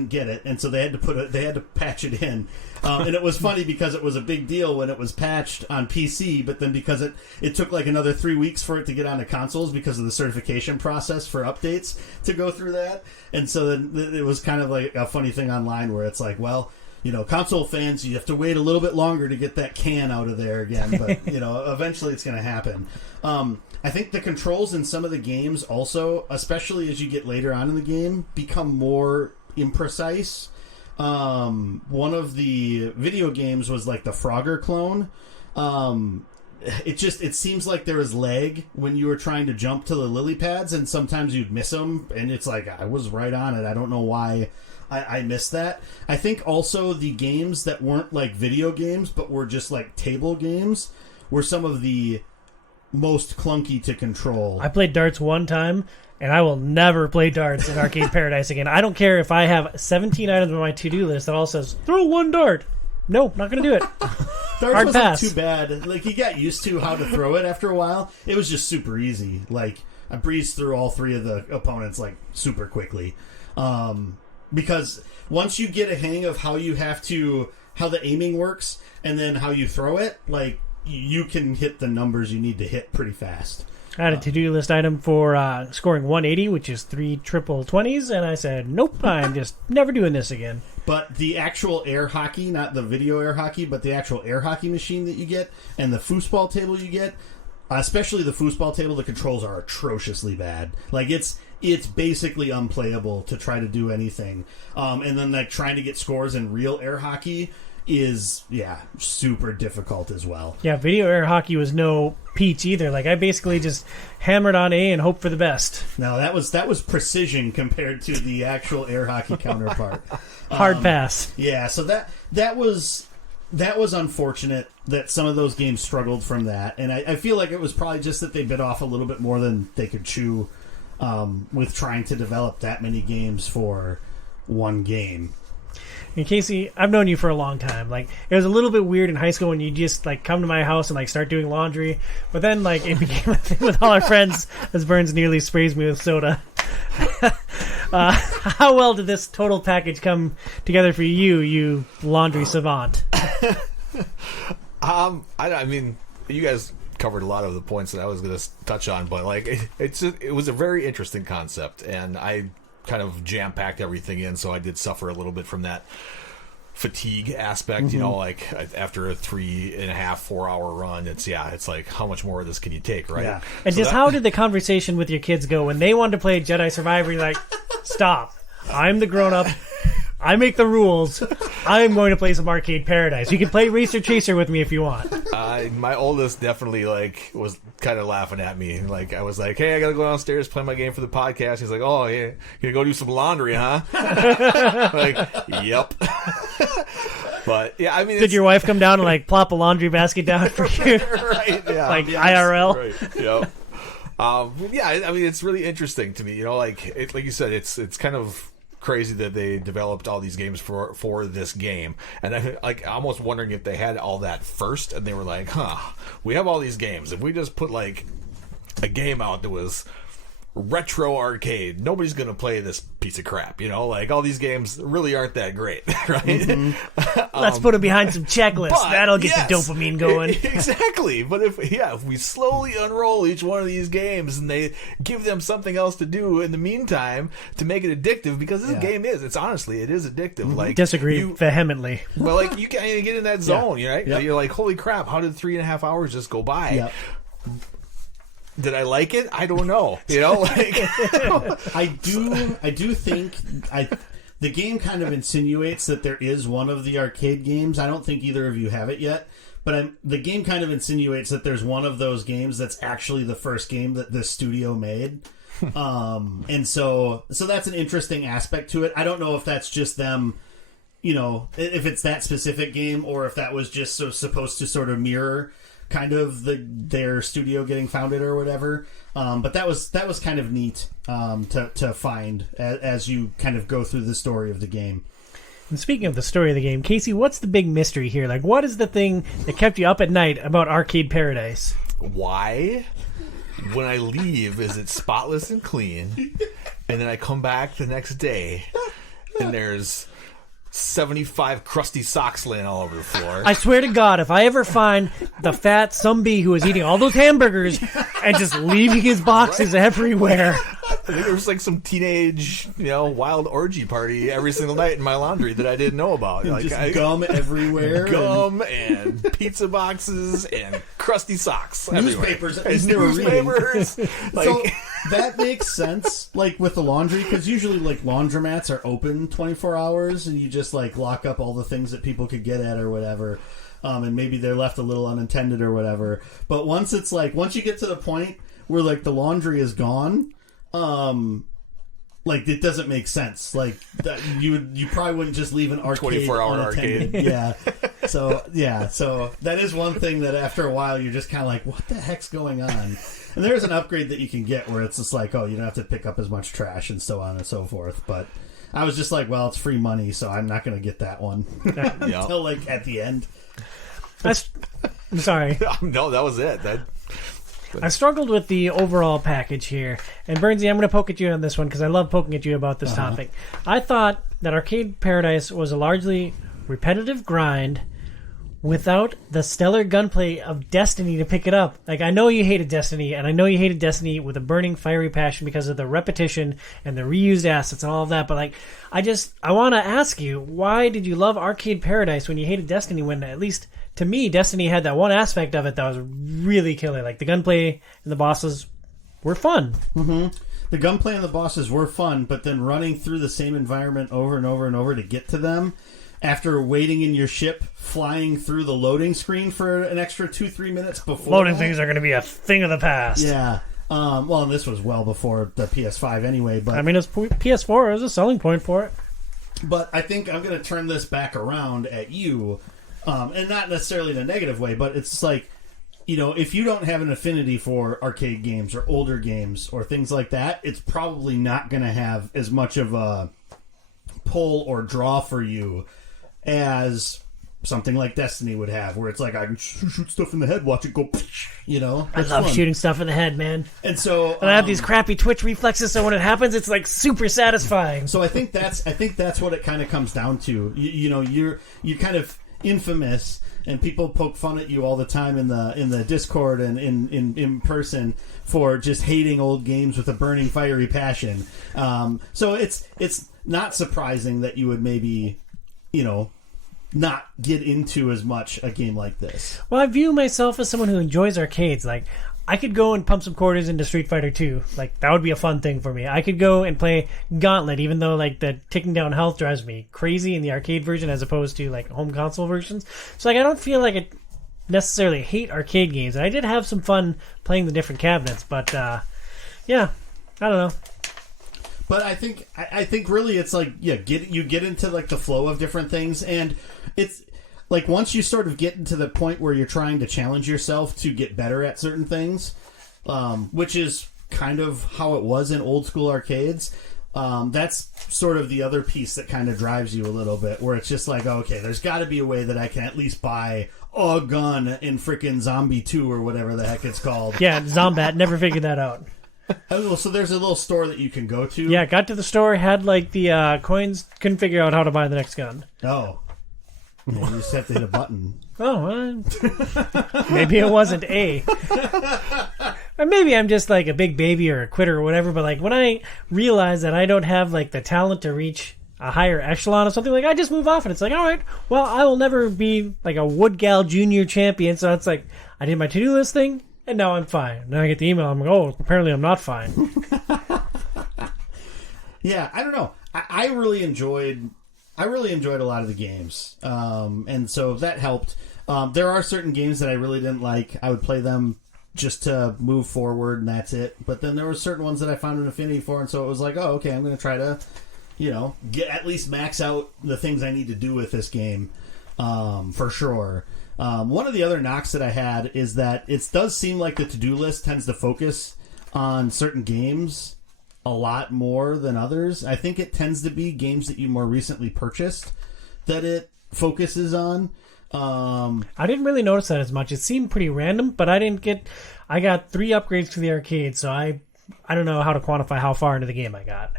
get it, and so they had to patch it in. And it was funny because it was a big deal when it was patched on PC, but then because it took like another 3 weeks for it to get onto consoles because of the certification process for updates to go through that. And so then it was kind of like a funny thing online where it's like, well, console fans, you have to wait a little bit longer to get that can out of there again, but eventually it's going to happen. I think the controls in some of the games also, especially as you get later on in the game, become more imprecise. One of the video games was like the Frogger clone. It seems like there was lag when you were trying to jump to the lily pads, and sometimes you'd miss them, and it's like, I was right on it. I don't know why I missed that. I think also the games that weren't like video games, but were just like table games, were some of the most clunky to control. I played darts one time, and I will never play darts in Arcade Paradise again. I don't care if I have 17 items on my to-do list that all says, throw one dart. No, not going to do it. Darts Hard wasn't pass. too bad. Like, you got used to how to throw it after a while. It was just super easy. Like, I breezed through all three of the opponents, like, super quickly. Because once you get a hang of how you have to the aiming works and then how you throw it, like you can hit the numbers you need to hit pretty fast. I had a to-do list item for scoring 180, which is 3 triple 20s, and I said, nope, I'm just never doing this again. But the actual air hockey, not the video air hockey, but the actual air hockey machine that you get and the foosball table you get, especially the foosball table, the controls are atrociously bad. Like, it's basically unplayable to try to do anything. And then, like, trying to get scores in real air hockey is, super difficult as well. Yeah, video air hockey was no peach either. Like, I basically just hammered on A and hoped for the best. No, that was precision compared to the actual air hockey counterpart. Hard pass. Yeah, so that was unfortunate that some of those games struggled from that. And I feel like it was probably just that they bit off a little bit more than they could chew with trying to develop that many games for one game. And Casey, I've known you for a long time. Like, it was a little bit weird in high school when you just like come to my house and like start doing laundry, but then like it became a thing with all our friends as Burns nearly sprays me with soda. How well did this total package come together for you laundry savant? I mean, you guys covered a lot of the points that I was going to touch on, but like it was a very interesting concept, and I kind of jam-packed everything in, so I did suffer a little bit from that fatigue aspect. You know, like after a 3.5-4 hour run, it's like, how much more of this can you take, right? Yeah. And so how did the conversation with your kids go when they wanted to play Jedi Survivor? You're like, stop, I'm the grown-up, I make the rules, I'm going to play some Arcade Paradise. You can play Racer Chaser with me if you want. My oldest definitely like was kind of laughing at me. Like, I was like, hey, I gotta go downstairs, play my game for the podcast. He's like, oh yeah, you gonna go do some laundry, huh? Like, yep. But yeah, I mean, did your wife come down and like plop a laundry basket down for you? Right, yeah. Like IRL? Right, yep. Yeah, I mean, it's really interesting to me, you know, like you said, it's kind of crazy that they developed all these games for this game, and I'm like almost wondering if they had all that first and they were like, we have all these games, if we just put like a game out that was retro arcade, nobody's gonna play this piece of crap, you know, like all these games really aren't that great, right? Mm-hmm. Let's put it behind some checklists. That'll get the dopamine going. Exactly. But if we slowly unroll each one of these games and they give them something else to do in the meantime to make it addictive, because this game it is addictive. Mm-hmm. Like, disagree vehemently. Well, like you can get in that zone, right? Yep. You're like, holy crap, how did 3.5 hours just go by? Yep. Did I like it? I don't know. You know, like I do think the game kind of insinuates that there is one of the arcade games. I don't think either of you have it yet, but the game kind of insinuates that there's one of those games that's actually the first game that this studio made. And so that's an interesting aspect to it. I don't know if that's just them, you know, if it's that specific game, or if that was just supposed to sort of mirror kind of their studio getting founded or whatever. But that was kind of neat to find as you kind of go through the story of the game. And speaking of the story of the game, Casey, what's the big mystery here? Like, what is the thing that kept you up at night about Arcade Paradise? Why, when I leave, is it spotless and clean, and then I come back the next day and there's 75 crusty socks laying all over the floor? I swear to God, if I ever find the fat sumbee who is eating all those hamburgers and just leaving his boxes everywhere. I think there was like some teenage, wild orgy party every single night in my laundry that I didn't know about. Like, just gum everywhere. Gum and pizza boxes and crusty socks Newspapers. everywhere. Newspapers. Like, so that makes sense, like with the laundry, because usually like laundromats are open 24 hours and you just like lock up all the things that people could get at or whatever. And maybe they're left a little unattended or whatever. But once you get to the point where like the laundry is gone, like it doesn't make sense. Like that, you probably wouldn't just leave an arcade 24-hour unattended. arcade. Yeah. So that is one thing that after a while you're just kind of like, what the heck's going on? And there's an upgrade that you can get where it's just like, oh, you don't have to pick up as much trash and so on and so forth. But I was just like, well, it's free money, so I'm not going to get that one until like at the end. I'm sorry. No, that was it. I struggled with the overall package here. And Bernsey, I'm going to poke at you on this one because I love poking at you about this topic. I thought that Arcade Paradise was a largely repetitive grind without the stellar gunplay of Destiny to pick it up. Like, I know you hated Destiny, and I know you hated Destiny with a burning, fiery passion because of the repetition and the reused assets and all of that, but, like, I want to ask you, why did you love Arcade Paradise when you hated Destiny when, at least to me, Destiny had that one aspect of it that was really killer? Like, the gunplay and the bosses were fun. Mm-hmm. The gunplay and the bosses were fun, but then running through the same environment over and over and over to get to them, after waiting in your ship, flying through the loading screen for an extra 2-3 minutes before Loading things are going to be a thing of the past. Yeah. Well, and this was well before the PS5 anyway, but I mean, it's PS4. It was a selling point for it. But I think I'm going to turn this back around at you, and not necessarily in a negative way, but it's like, you know, if you don't have an affinity for arcade games or older games or things like that, it's probably not going to have as much of a pull or draw for you as something like Destiny would have, where it's like, I can shoot stuff in the head, watch it go, you know? I love shooting stuff in the head, man. And so... And I have these crappy twitch reflexes, so when it happens, it's, like, super satisfying. So I think that's what it kind of comes down to. You know, you're kind of infamous, and people poke fun at you all the time in the Discord and in person for just hating old games with a burning, fiery passion. So it's not surprising that you would maybe, you know, not get into as much a game like this. Well, I view myself as someone who enjoys arcades. Like, I could go and pump some quarters into Street Fighter 2. Like, that would be a fun thing for me. I could go and play Gauntlet, even though, like, the ticking down health drives me crazy in the arcade version as opposed to, like, home console versions. So, like, I don't feel like I necessarily hate arcade games. And I did have some fun playing the different cabinets, but, yeah, I don't know. But I think really it's like, yeah, you get into like the flow of different things, and it's like once you sort of get into the point where you're trying to challenge yourself to get better at certain things, which is kind of how it was in old school arcades. That's sort of the other piece that kind of drives you a little bit, where it's just like, okay, there's got to be a way that I can at least buy a gun in frickin' Zombie 2 or whatever the heck it's called. Yeah, Zombat, never figured that out. Oh, so there's a little store that you can go to? Yeah, got to the store, had like the coins, couldn't figure out how to buy the next gun. Oh. Yeah, you just have to hit a button. Oh, maybe it wasn't A. Or maybe I'm just like a big baby or a quitter or whatever, but like when I realize that I don't have like the talent to reach a higher echelon or something, like I just move off and it's like, all right, well, I will never be like a Wood Gal Junior champion, so it's like I did my to-do list thing and now I'm fine. Now I get the email, I'm like, oh, apparently I'm not fine. Yeah, I don't know. I really enjoyed a lot of the games, and so that helped. There are certain games that I really didn't like. I would play them just to move forward, and that's it. But then there were certain ones that I found an affinity for, and so it was like, oh, okay, I'm going to try to, you know, at least max out the things I need to do with this game, for sure. One of the other knocks that I had is that it does seem like the to-do list tends to focus on certain games a lot more than others. I think it tends to be games that you more recently purchased that it focuses on. I didn't really notice that as much. It seemed pretty random, but I got 3 upgrades to the arcade, so I don't know how to quantify how far into the game I got.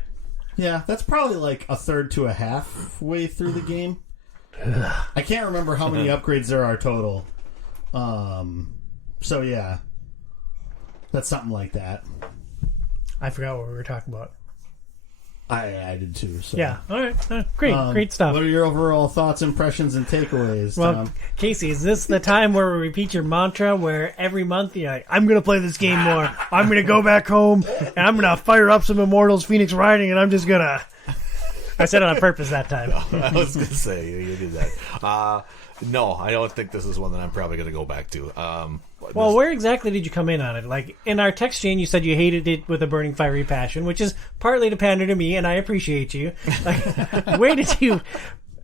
Yeah, that's probably like a third to a half way through the game. I can't remember how many upgrades there are total. So yeah, that's something like that. I forgot what we were talking about. I did too. So. Yeah. All right. Great stuff. What are your overall thoughts, impressions, and takeaways, well, Tom? Casey, is this the time where we repeat your mantra where every month you're like, I'm going to play this game more. I'm going to go back home and I'm going to fire up some Immortals Phoenix Rising and I'm just going to... I said it on purpose that time. I was going to say, you did that. No, I don't think this is one that I'm probably going to go back to. Well, where exactly did you come in on it? Like, in our text chain, you said you hated it with a burning fiery passion, which is partly to pander to me, and I appreciate you. Like, where did you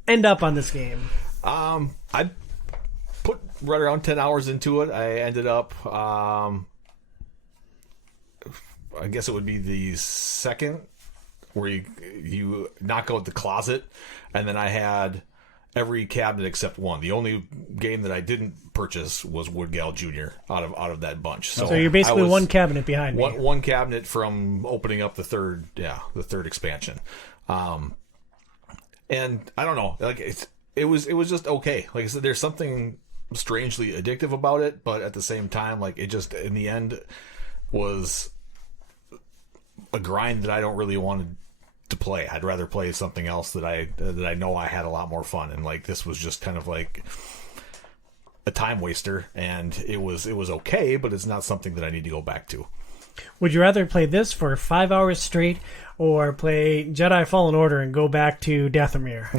end up on this game? I put right around 10 hours into it. I ended up, I guess it would be the second, where you knock out the closet, and then I had every cabinet except one. The only game that I didn't purchase was Wood Gal Jr. out of that bunch. So you're basically one cabinet behind me. One cabinet from opening up the third expansion. And I don't know, like it was just okay. Like I said, there's something strangely addictive about it, but at the same time, like it just in the end was a grind that I don't really want to play. I'd rather play something else that I know I had a lot more fun, and like this was just kind of like a time waster, and it was okay, but it's not something that I need to go back to. Would you rather play this for 5 hours straight or play Jedi Fallen Order and go back to Dathomir?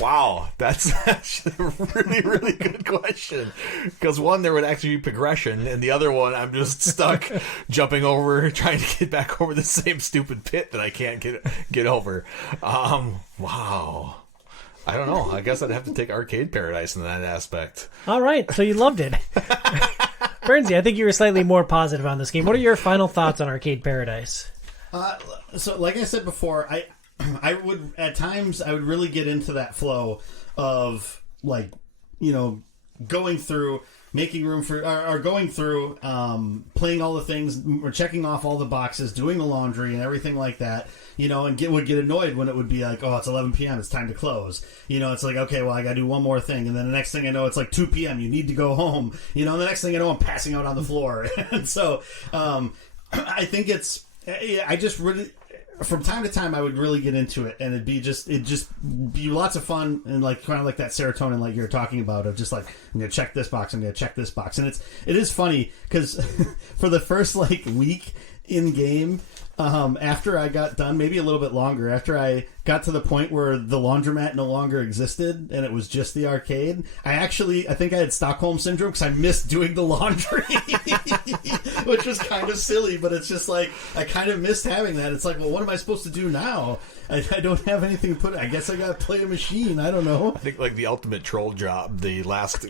Wow, that's actually a really, really good question. Because one, there would actually be progression, and the other one, I'm just stuck jumping over, trying to get back over the same stupid pit that I can't get over. Wow. I don't know. I guess I'd have to take Arcade Paradise in that aspect. All right, so you loved it. Bernsey, I think you were slightly more positive on this game. What are your final thoughts on Arcade Paradise? So, like I said before, I would at times I would really get into that flow of like, you know, going through, making room for, or going through, playing all the things, or checking off all the boxes, doing the laundry and everything like that, you know, and would get annoyed when it would be like, oh, it's 11 p.m., it's time to close. You know, it's like, okay, well, I got to do one more thing. And then the next thing I know, it's like 2 p.m., you need to go home. You know, and the next thing I know, I'm passing out on the floor. And so I think I just really, from time to time, I would really get into it, and it'd just be lots of fun, and like kind of like that serotonin, like you're talking about, of just like, I'm gonna check this box, I'm gonna check this box, and it is funny because for the first like week in game, after I got done, maybe a little bit longer, after I got to the point where the laundromat no longer existed and it was just the arcade, I think I had Stockholm Syndrome because I missed doing the laundry, which was kind of silly, but it's just like, I kind of missed having that. It's like, well, what am I supposed to do now? I don't have anything to put in. I guess I gotta play a machine. I don't know. I think like the ultimate troll job, the last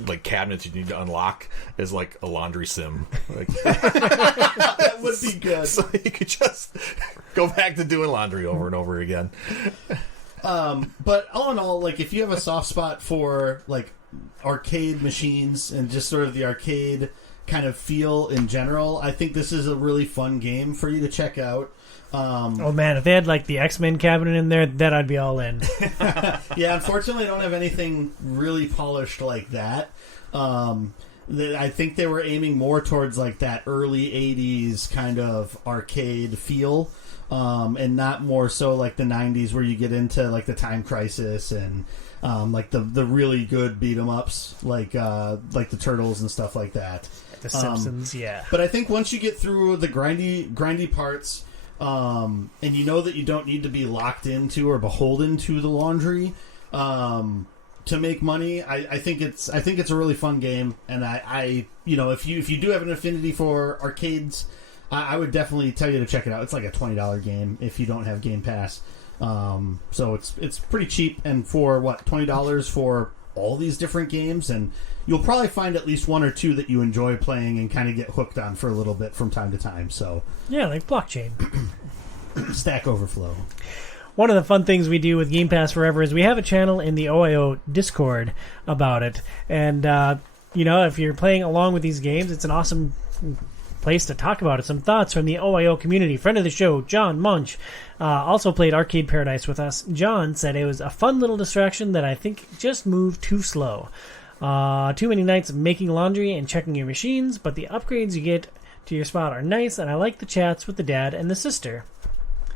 like cabinets you need to unlock is like a laundry sim. Like, that would be good. So you could just go back to doing laundry over and over again. But all in all, like if you have a soft spot for like arcade machines and just sort of the arcade kind of feel in general, I think this is a really fun game for you to check out. Oh man, if they had like the X-Men cabinet in there, then I'd be all in. Yeah, unfortunately I don't have anything really polished like that. I think they were aiming more towards like that early 80s kind of arcade feel, and not more so like the 90s where you get into like the Time Crisis and like the really good beat 'em ups like the Turtles and stuff like that. The Simpsons, yeah. But I think once you get through the grindy parts, and you know that you don't need to be locked into or beholden to the laundry to make money, I think it's a really fun game, and I you know, if you do have an affinity for arcades, I would definitely tell you to check it out. It's like a $20 game if you don't have Game Pass, so it's pretty cheap, and for what, $20 for all these different games, and you'll probably find at least one or two that you enjoy playing and kind of get hooked on for a little bit from time to time. So yeah, like blockchain. Stack Overflow. One of the fun things we do with Game Pass Forever is we have a channel in the OiO Discord about it. And, you know, if you're playing along with these games, it's an awesome place to talk about it. Some thoughts from the OiO community. Friend of the show, John Munch, also played Arcade Paradise with us. John said it was a fun little distraction that I think just moved too slow. Too many nights of making laundry and checking your machines, but the upgrades you get to your spot are nice, and I like the chats with the dad and the sister.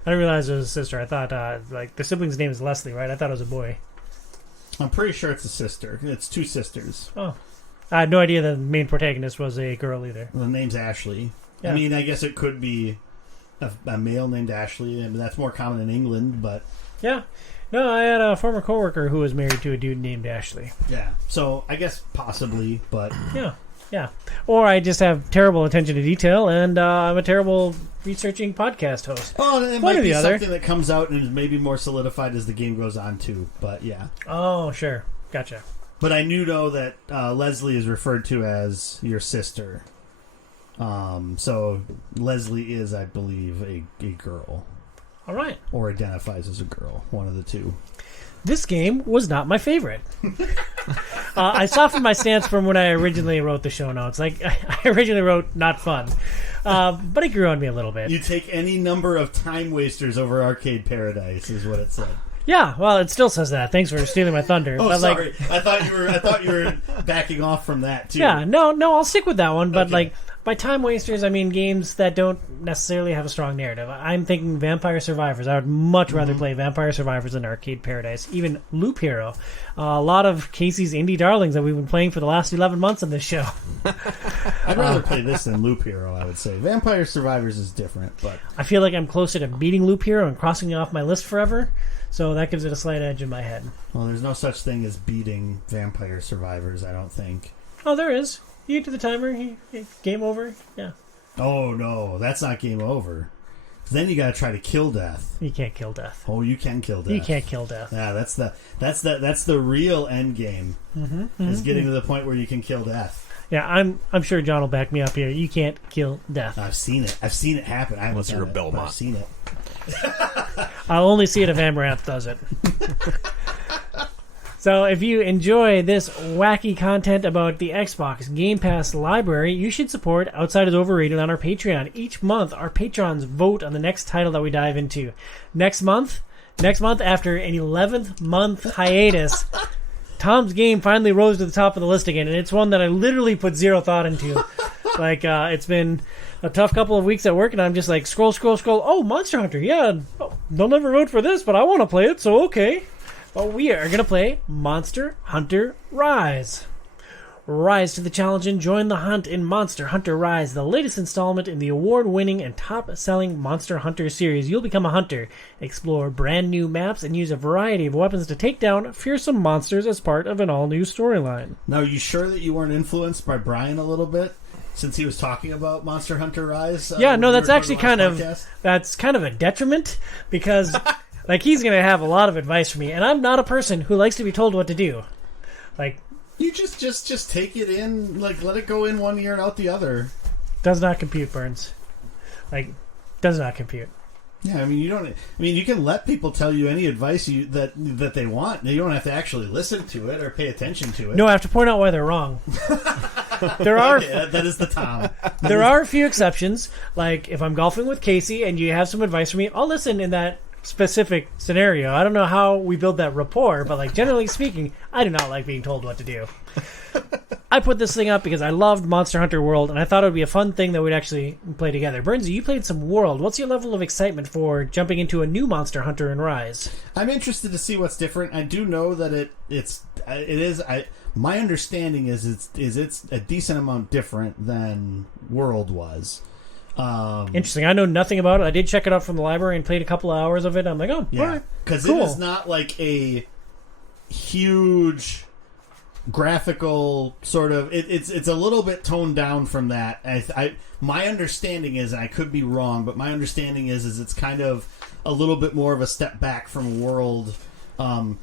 I didn't realize it was a sister. I thought, like, the sibling's name is Leslie, right? I thought it was a boy. I'm pretty sure it's a sister. It's two sisters. Oh. I had no idea the main protagonist was a girl either. The name's Ashley. Yeah. I mean, I guess it could be a male named Ashley, and that's more common in England, but... Yeah. No, I had a former coworker who was married to a dude named Ashley. Yeah. So, I guess possibly, but... Yeah. Or I just have terrible attention to detail, and I'm a terrible researching podcast host. Well, it might be something that comes out and is maybe more solidified as the game goes on, too. But, yeah. Oh, sure. Gotcha. But I do know that Leslie is referred to as your sister. So, Leslie is, I believe, a girl. All right. Or identifies as a girl. One of the two. This game was not my favorite. I softened my stance from when I originally wrote the show notes. Like, I originally wrote not fun. But it grew on me a little bit. You take any number of time wasters over Arcade Paradise, is what it said. Yeah, well, it still says that. Thanks for stealing my thunder. Oh, but, sorry. I thought you were backing off from that too. Yeah, no, I'll stick with that one. But Okay. by time wasters, I mean games that don't necessarily have a strong narrative. I'm thinking Vampire Survivors. I would much rather play Vampire Survivors than Arcade Paradise. Even Loop Hero. A lot of Casey's indie darlings that we've been playing for the last 11 months on this show. I'd rather play this than Loop Hero, I would say. Vampire Survivors is different, but I feel like I'm closer to beating Loop Hero and crossing it off my list forever. So that gives it a slight edge in my head. well, there's no such thing as beating Vampire Survivors, I don't think. Oh, there is. You get to the timer. Game over. Yeah. Oh no, that's not game over. Then you got to try to kill death. You can't kill death. Oh, you can kill death. You can't kill death. Yeah, that's the real end game. Is getting to the point where you can kill death. Yeah, I'm sure John will back me up here. You can't kill death. I've seen it. I've seen it happen. I haven't Unless you're done a it, Belmont. but I've seen it. I'll only see it if Amaranth does it. So if you enjoy this wacky content about the Xbox Game Pass library, you should support Outside is Overrated on our Patreon. Each month, our patrons vote on the next title that we dive into. Next month, after an 11th month hiatus, Tom's game finally rose to the top of the list again, and it's one that I literally put zero thought into. It's been a tough couple of weeks at work, and I'm just like, scroll. Oh, Monster Hunter, yeah. Oh, they'll never vote for this, but I want to play it, so okay. But we are going to play Monster Hunter Rise. Rise to the challenge and join the hunt in Monster Hunter Rise, the latest installment in the award-winning and top-selling Monster Hunter series. You'll become a hunter, explore brand new maps, and use a variety of weapons to take down fearsome monsters as part of an all-new storyline. Now, are you sure that you weren't influenced by Brian a little bit? Since he was talking about Monster Hunter Rise? Yeah, no, that's actually kind of podcast? a detriment, because he's going to have a lot of advice for me, and I'm not a person who likes to be told what to do. You just take it in, let it go in one ear and out the other. Does not compute, Burns. Does not compute. Yeah, I mean, you can let people tell you any advice that they want. You don't have to actually listen to it or pay attention to it. No, I have to point out why they're wrong. There are Okay, that is the Tom. there are a few exceptions. Like if I'm golfing with Casey and you have some advice for me, I'll listen in that specific scenario. I don't know how we build that rapport, but generally speaking, I do not like being told what to do. I put this thing up because I loved Monster Hunter World, and I thought it would be a fun thing that we'd actually play together. Burnsy, you played some World. What's your level of excitement for jumping into a new Monster Hunter and Rise? I'm interested to see what's different. I do know that it is. My understanding is it's a decent amount different than World was. Interesting. I know nothing about it. I did check it out from the library and played a couple of hours of it. I'm like, oh, yeah, all right, because cool. it is not like a huge graphical sort of. It's a little bit toned down from that. My understanding is, and I could be wrong, but my understanding is it's kind of a little bit more of a step back from World, and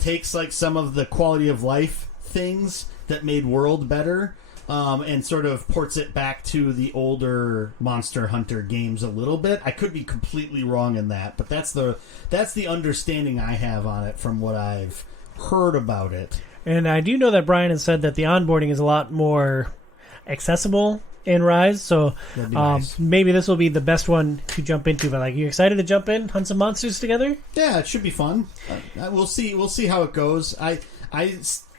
takes some of the quality of life things that made World better. And sort of ports it back to the older Monster Hunter games a little bit. I could be completely wrong in that, but that's the understanding I have on it from what I've heard about it. And I do know that Brian has said that the onboarding is a lot more accessible in Rise, so That'd be nice. Maybe this will be the best one to jump into. But you excited to jump in, hunt some monsters together? Yeah, it should be fun. We'll see how it goes.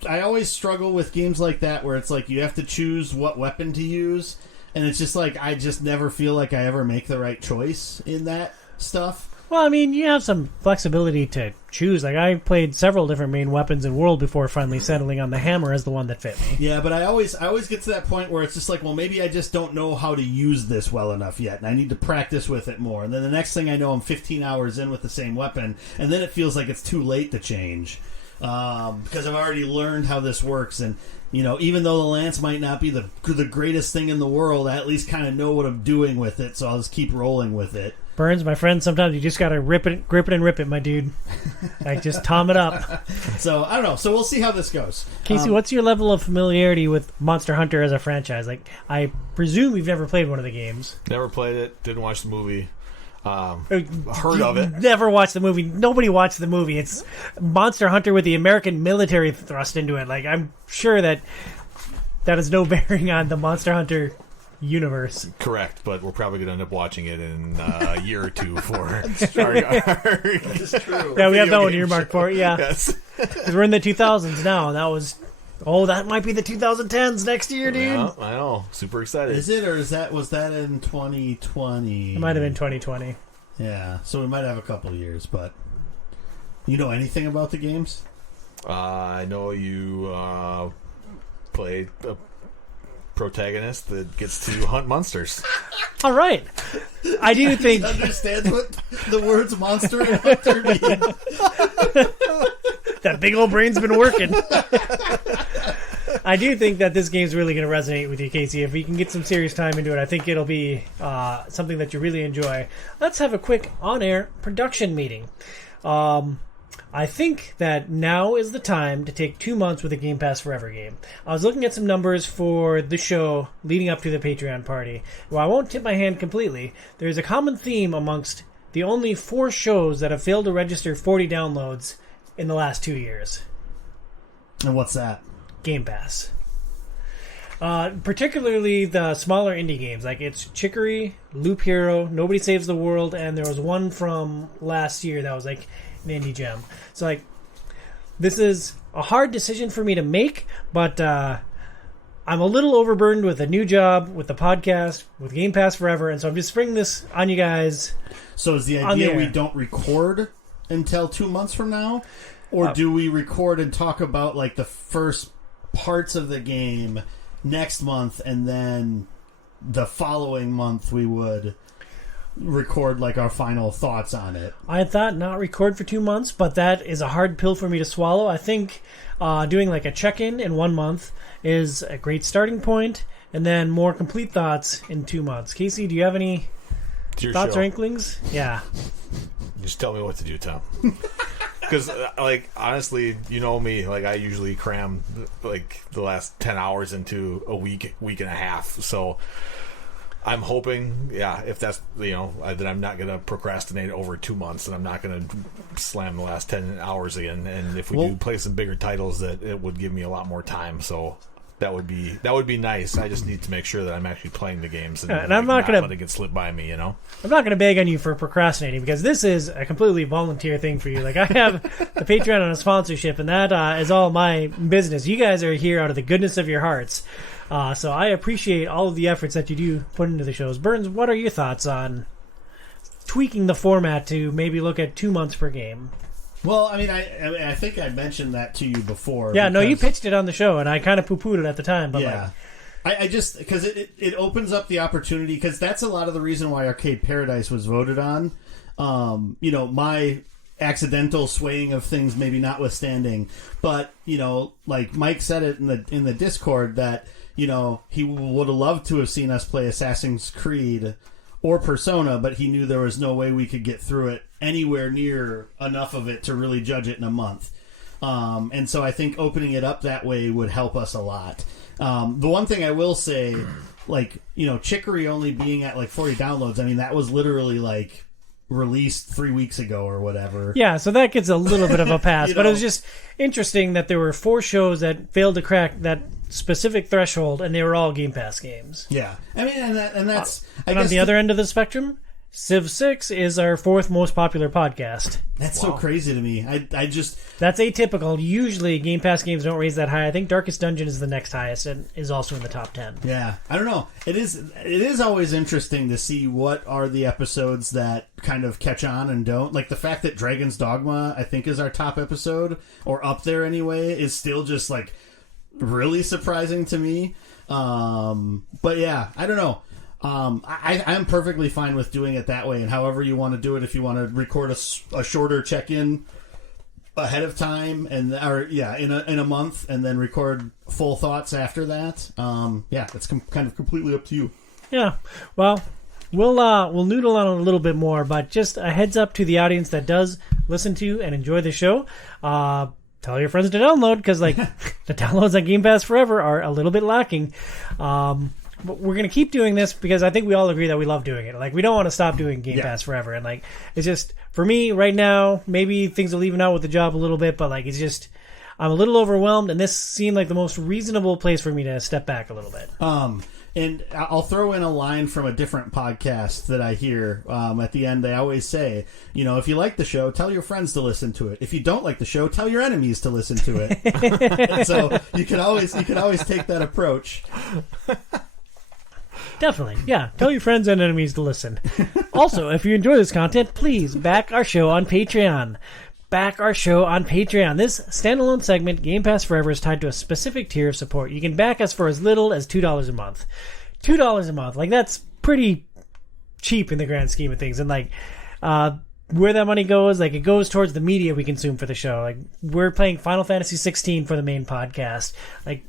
I always struggle with games like that where it's you have to choose what weapon to use, and it's just I just never feel like I ever make the right choice in that stuff. Well, I mean, you have some flexibility to choose. I played several different main weapons in World before finally settling on the hammer as the one that fit me. Yeah, but I always get to that point where it's just well, maybe I just don't know how to use this well enough yet, and I need to practice with it more. And then the next thing I know, I'm 15 hours in with the same weapon, and then it feels like it's too late to change. Because I've already learned how this works, and even though the lance might not be the greatest thing in the world, I at least kind of know what I'm doing with it, so I'll just keep rolling with it. Burns, my friend, sometimes you just gotta grip it and rip it, my dude. Just tom it up. So I don't know. So we'll see how this goes. Casey, what's your level of familiarity with Monster Hunter as a franchise? I presume you've never played one of the games. Never played it. Didn't watch the movie. Heard of it. Never watched the movie. Nobody watched the movie. It's Monster Hunter with the American military thrust into it. I'm sure that has no bearing on the Monster Hunter universe. Correct, but we're probably going to end up watching it in a year or two for our That's true. Yeah, we have that one game earmarked for it, yeah. Yes. Because we're in the 2000s now, and that was... Oh, that might be the 2010s next year, dude. Yeah, I know. Super excited. Is it, or was that in 2020? It might have been 2020. Yeah, so we might have a couple years, but you know anything about the games? I know you play a protagonist that gets to hunt monsters. All right. I do think... Understands what the words monster and hunter mean. That big old brain's been working. I do think that this game's really going to resonate with you, Casey. If we can get some serious time into it, I think it'll be something that you really enjoy. Let's have a quick on-air production meeting. I think that now is the time to take 2 months with a Game Pass Forever game. I was looking at some numbers for the show leading up to the Patreon party. Well, I won't tip my hand completely. There's a common theme amongst the only 4 shows that have failed to register 40 downloads in the last 2 years. And what's that? Game Pass. Particularly the smaller indie games, like it's Chicory, Loop Hero, Nobody Saves the World, and there was one from last year that was like an indie gem. So like, this is a hard decision for me to make, but I'm a little overburdened with a new job, with the podcast, with Game Pass Forever, and so I'm just springing this on you guys. So is the idea we don't record until 2 months from now? Or do we record and talk about like the first parts of the game next month, and then the following month we would record like our final thoughts on it? I thought not record for 2 months, but that is a hard pill for me to swallow. I think doing like a check-in in 1 month is a great starting point, and then more complete thoughts in 2 months. Casey, do you have any thoughts or inklings? Yeah. Just tell me what to do, Tom. Because, like, honestly, you know me. Like, I usually cram, like, the last 10 hours into a week and a half. So, I'm hoping, if that's, that I'm not going to procrastinate over 2 months, and I'm not going to slam the last 10 hours again. And if we do play some bigger titles, that it would give me a lot more time. So, that would be nice. I just need to make sure that I'm actually playing the games and I'm not going to let it get slip by me, I'm not going to beg on you for procrastinating, because this is a completely volunteer thing for you. Like, I have the Patreon on a sponsorship, and that is all my business. You guys are here out of the goodness of your hearts. So I appreciate all of the efforts that you do put into the shows. Burns, what are your thoughts on tweaking the format to maybe look at 2 months per game? Well, I mean, I think I mentioned that to you before. Yeah, no, you pitched it on the show, and I kind of pooh-pooed it at the time. But yeah, I just, because it opens up the opportunity, because that's a lot of the reason why Arcade Paradise was voted on. My accidental swaying of things maybe notwithstanding, but like Mike said it in the Discord that he would have loved to have seen us play Assassin's Creed or Persona, but he knew there was no way we could get through it anywhere near enough of it to really judge it in a month. And so I think opening it up that way would help us a lot. The one thing I will say, Chicory only being at like 40 downloads, I mean, that was literally like released 3 weeks ago or whatever. Yeah, so that gets a little bit of a pass. But it was just interesting that there were 4 shows that failed to crack that specific threshold, and they were all Game Pass games. Yeah. I mean, and that's... And on the other end of the spectrum, Civ 6 is our 4th most popular podcast. That's so crazy to me. I just... That's atypical. Usually, Game Pass games don't raise that high. I think Darkest Dungeon is the next highest and is also in the top 10. Yeah. I don't know. It is always interesting to see what are the episodes that kind of catch on and don't. Like, the fact that Dragon's Dogma, I think, is our top episode, or up there anyway, is still just, like, really surprising to me. But yeah, I don't know. I'm perfectly fine with doing it that way, and however you want to do it. If you want to record a shorter check-in ahead of time, in a month, and then record full thoughts after that. It's kind of completely up to you. Yeah, well, we'll noodle on it a little bit more, but just a heads up to the audience that does listen to and enjoy the show. Tell your friends to download, because the downloads on Game Pass Forever are a little bit lacking. But we're going to keep doing this because I think we all agree that we love doing it. Like, we don't want to stop doing Game Pass Forever. And, it's just, for me, right now, maybe things will even out with the job a little bit, but, it's just, I'm a little overwhelmed, and this seemed like the most reasonable place for me to step back a little bit. And I'll throw in a line from a different podcast that I hear at the end. They always say, if you like the show, tell your friends to listen to it. If you don't like the show, tell your enemies to listen to it. And so you can always take that approach. Definitely, yeah. Tell your friends and enemies to listen. Also, if you enjoy this content, please back our show on Patreon. Back our show on Patreon. This standalone segment, Game Pass Forever, is tied to a specific tier of support. You can back us for as little as $2 a month. $2 a month. Like, that's pretty cheap in the grand scheme of things. And, like, where that money goes, like, it goes towards the media we consume for the show. Like, we're playing Final Fantasy 16 for the main podcast. Like,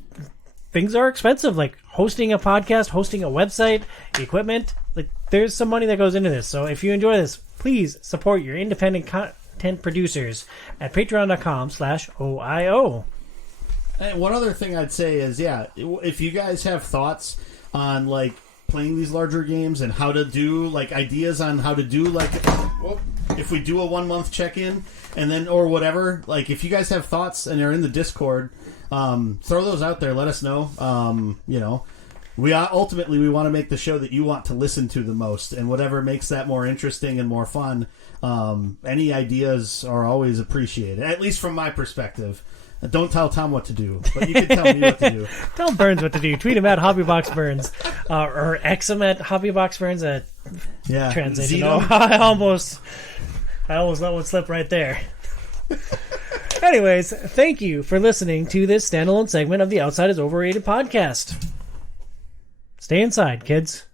things are expensive. Like, hosting a podcast, hosting a website, equipment. Like, there's some money that goes into this. So if you enjoy this, please support your independent content producers at patreon.com/OiO. And one other thing I'd say is, if you guys have thoughts on like playing these larger games and how to do like ideas on how to do like if we do a 1 month check-in and then or whatever, like if you guys have thoughts and are in the Discord, throw those out there. Let us know. We want to make the show that you want to listen to the most, and whatever makes that more interesting and more fun. Any ideas are always appreciated, at least from my perspective. Don't tell Tom what to do, but you can tell me what to do. Tell Burns what to do. Tweet him at HobbyBoxBurns, or X him at HobbyBoxBurns. Translation. I almost let one slip right there. Anyways, thank you for listening to this standalone segment of the Outside is Overrated podcast. Stay inside, kids.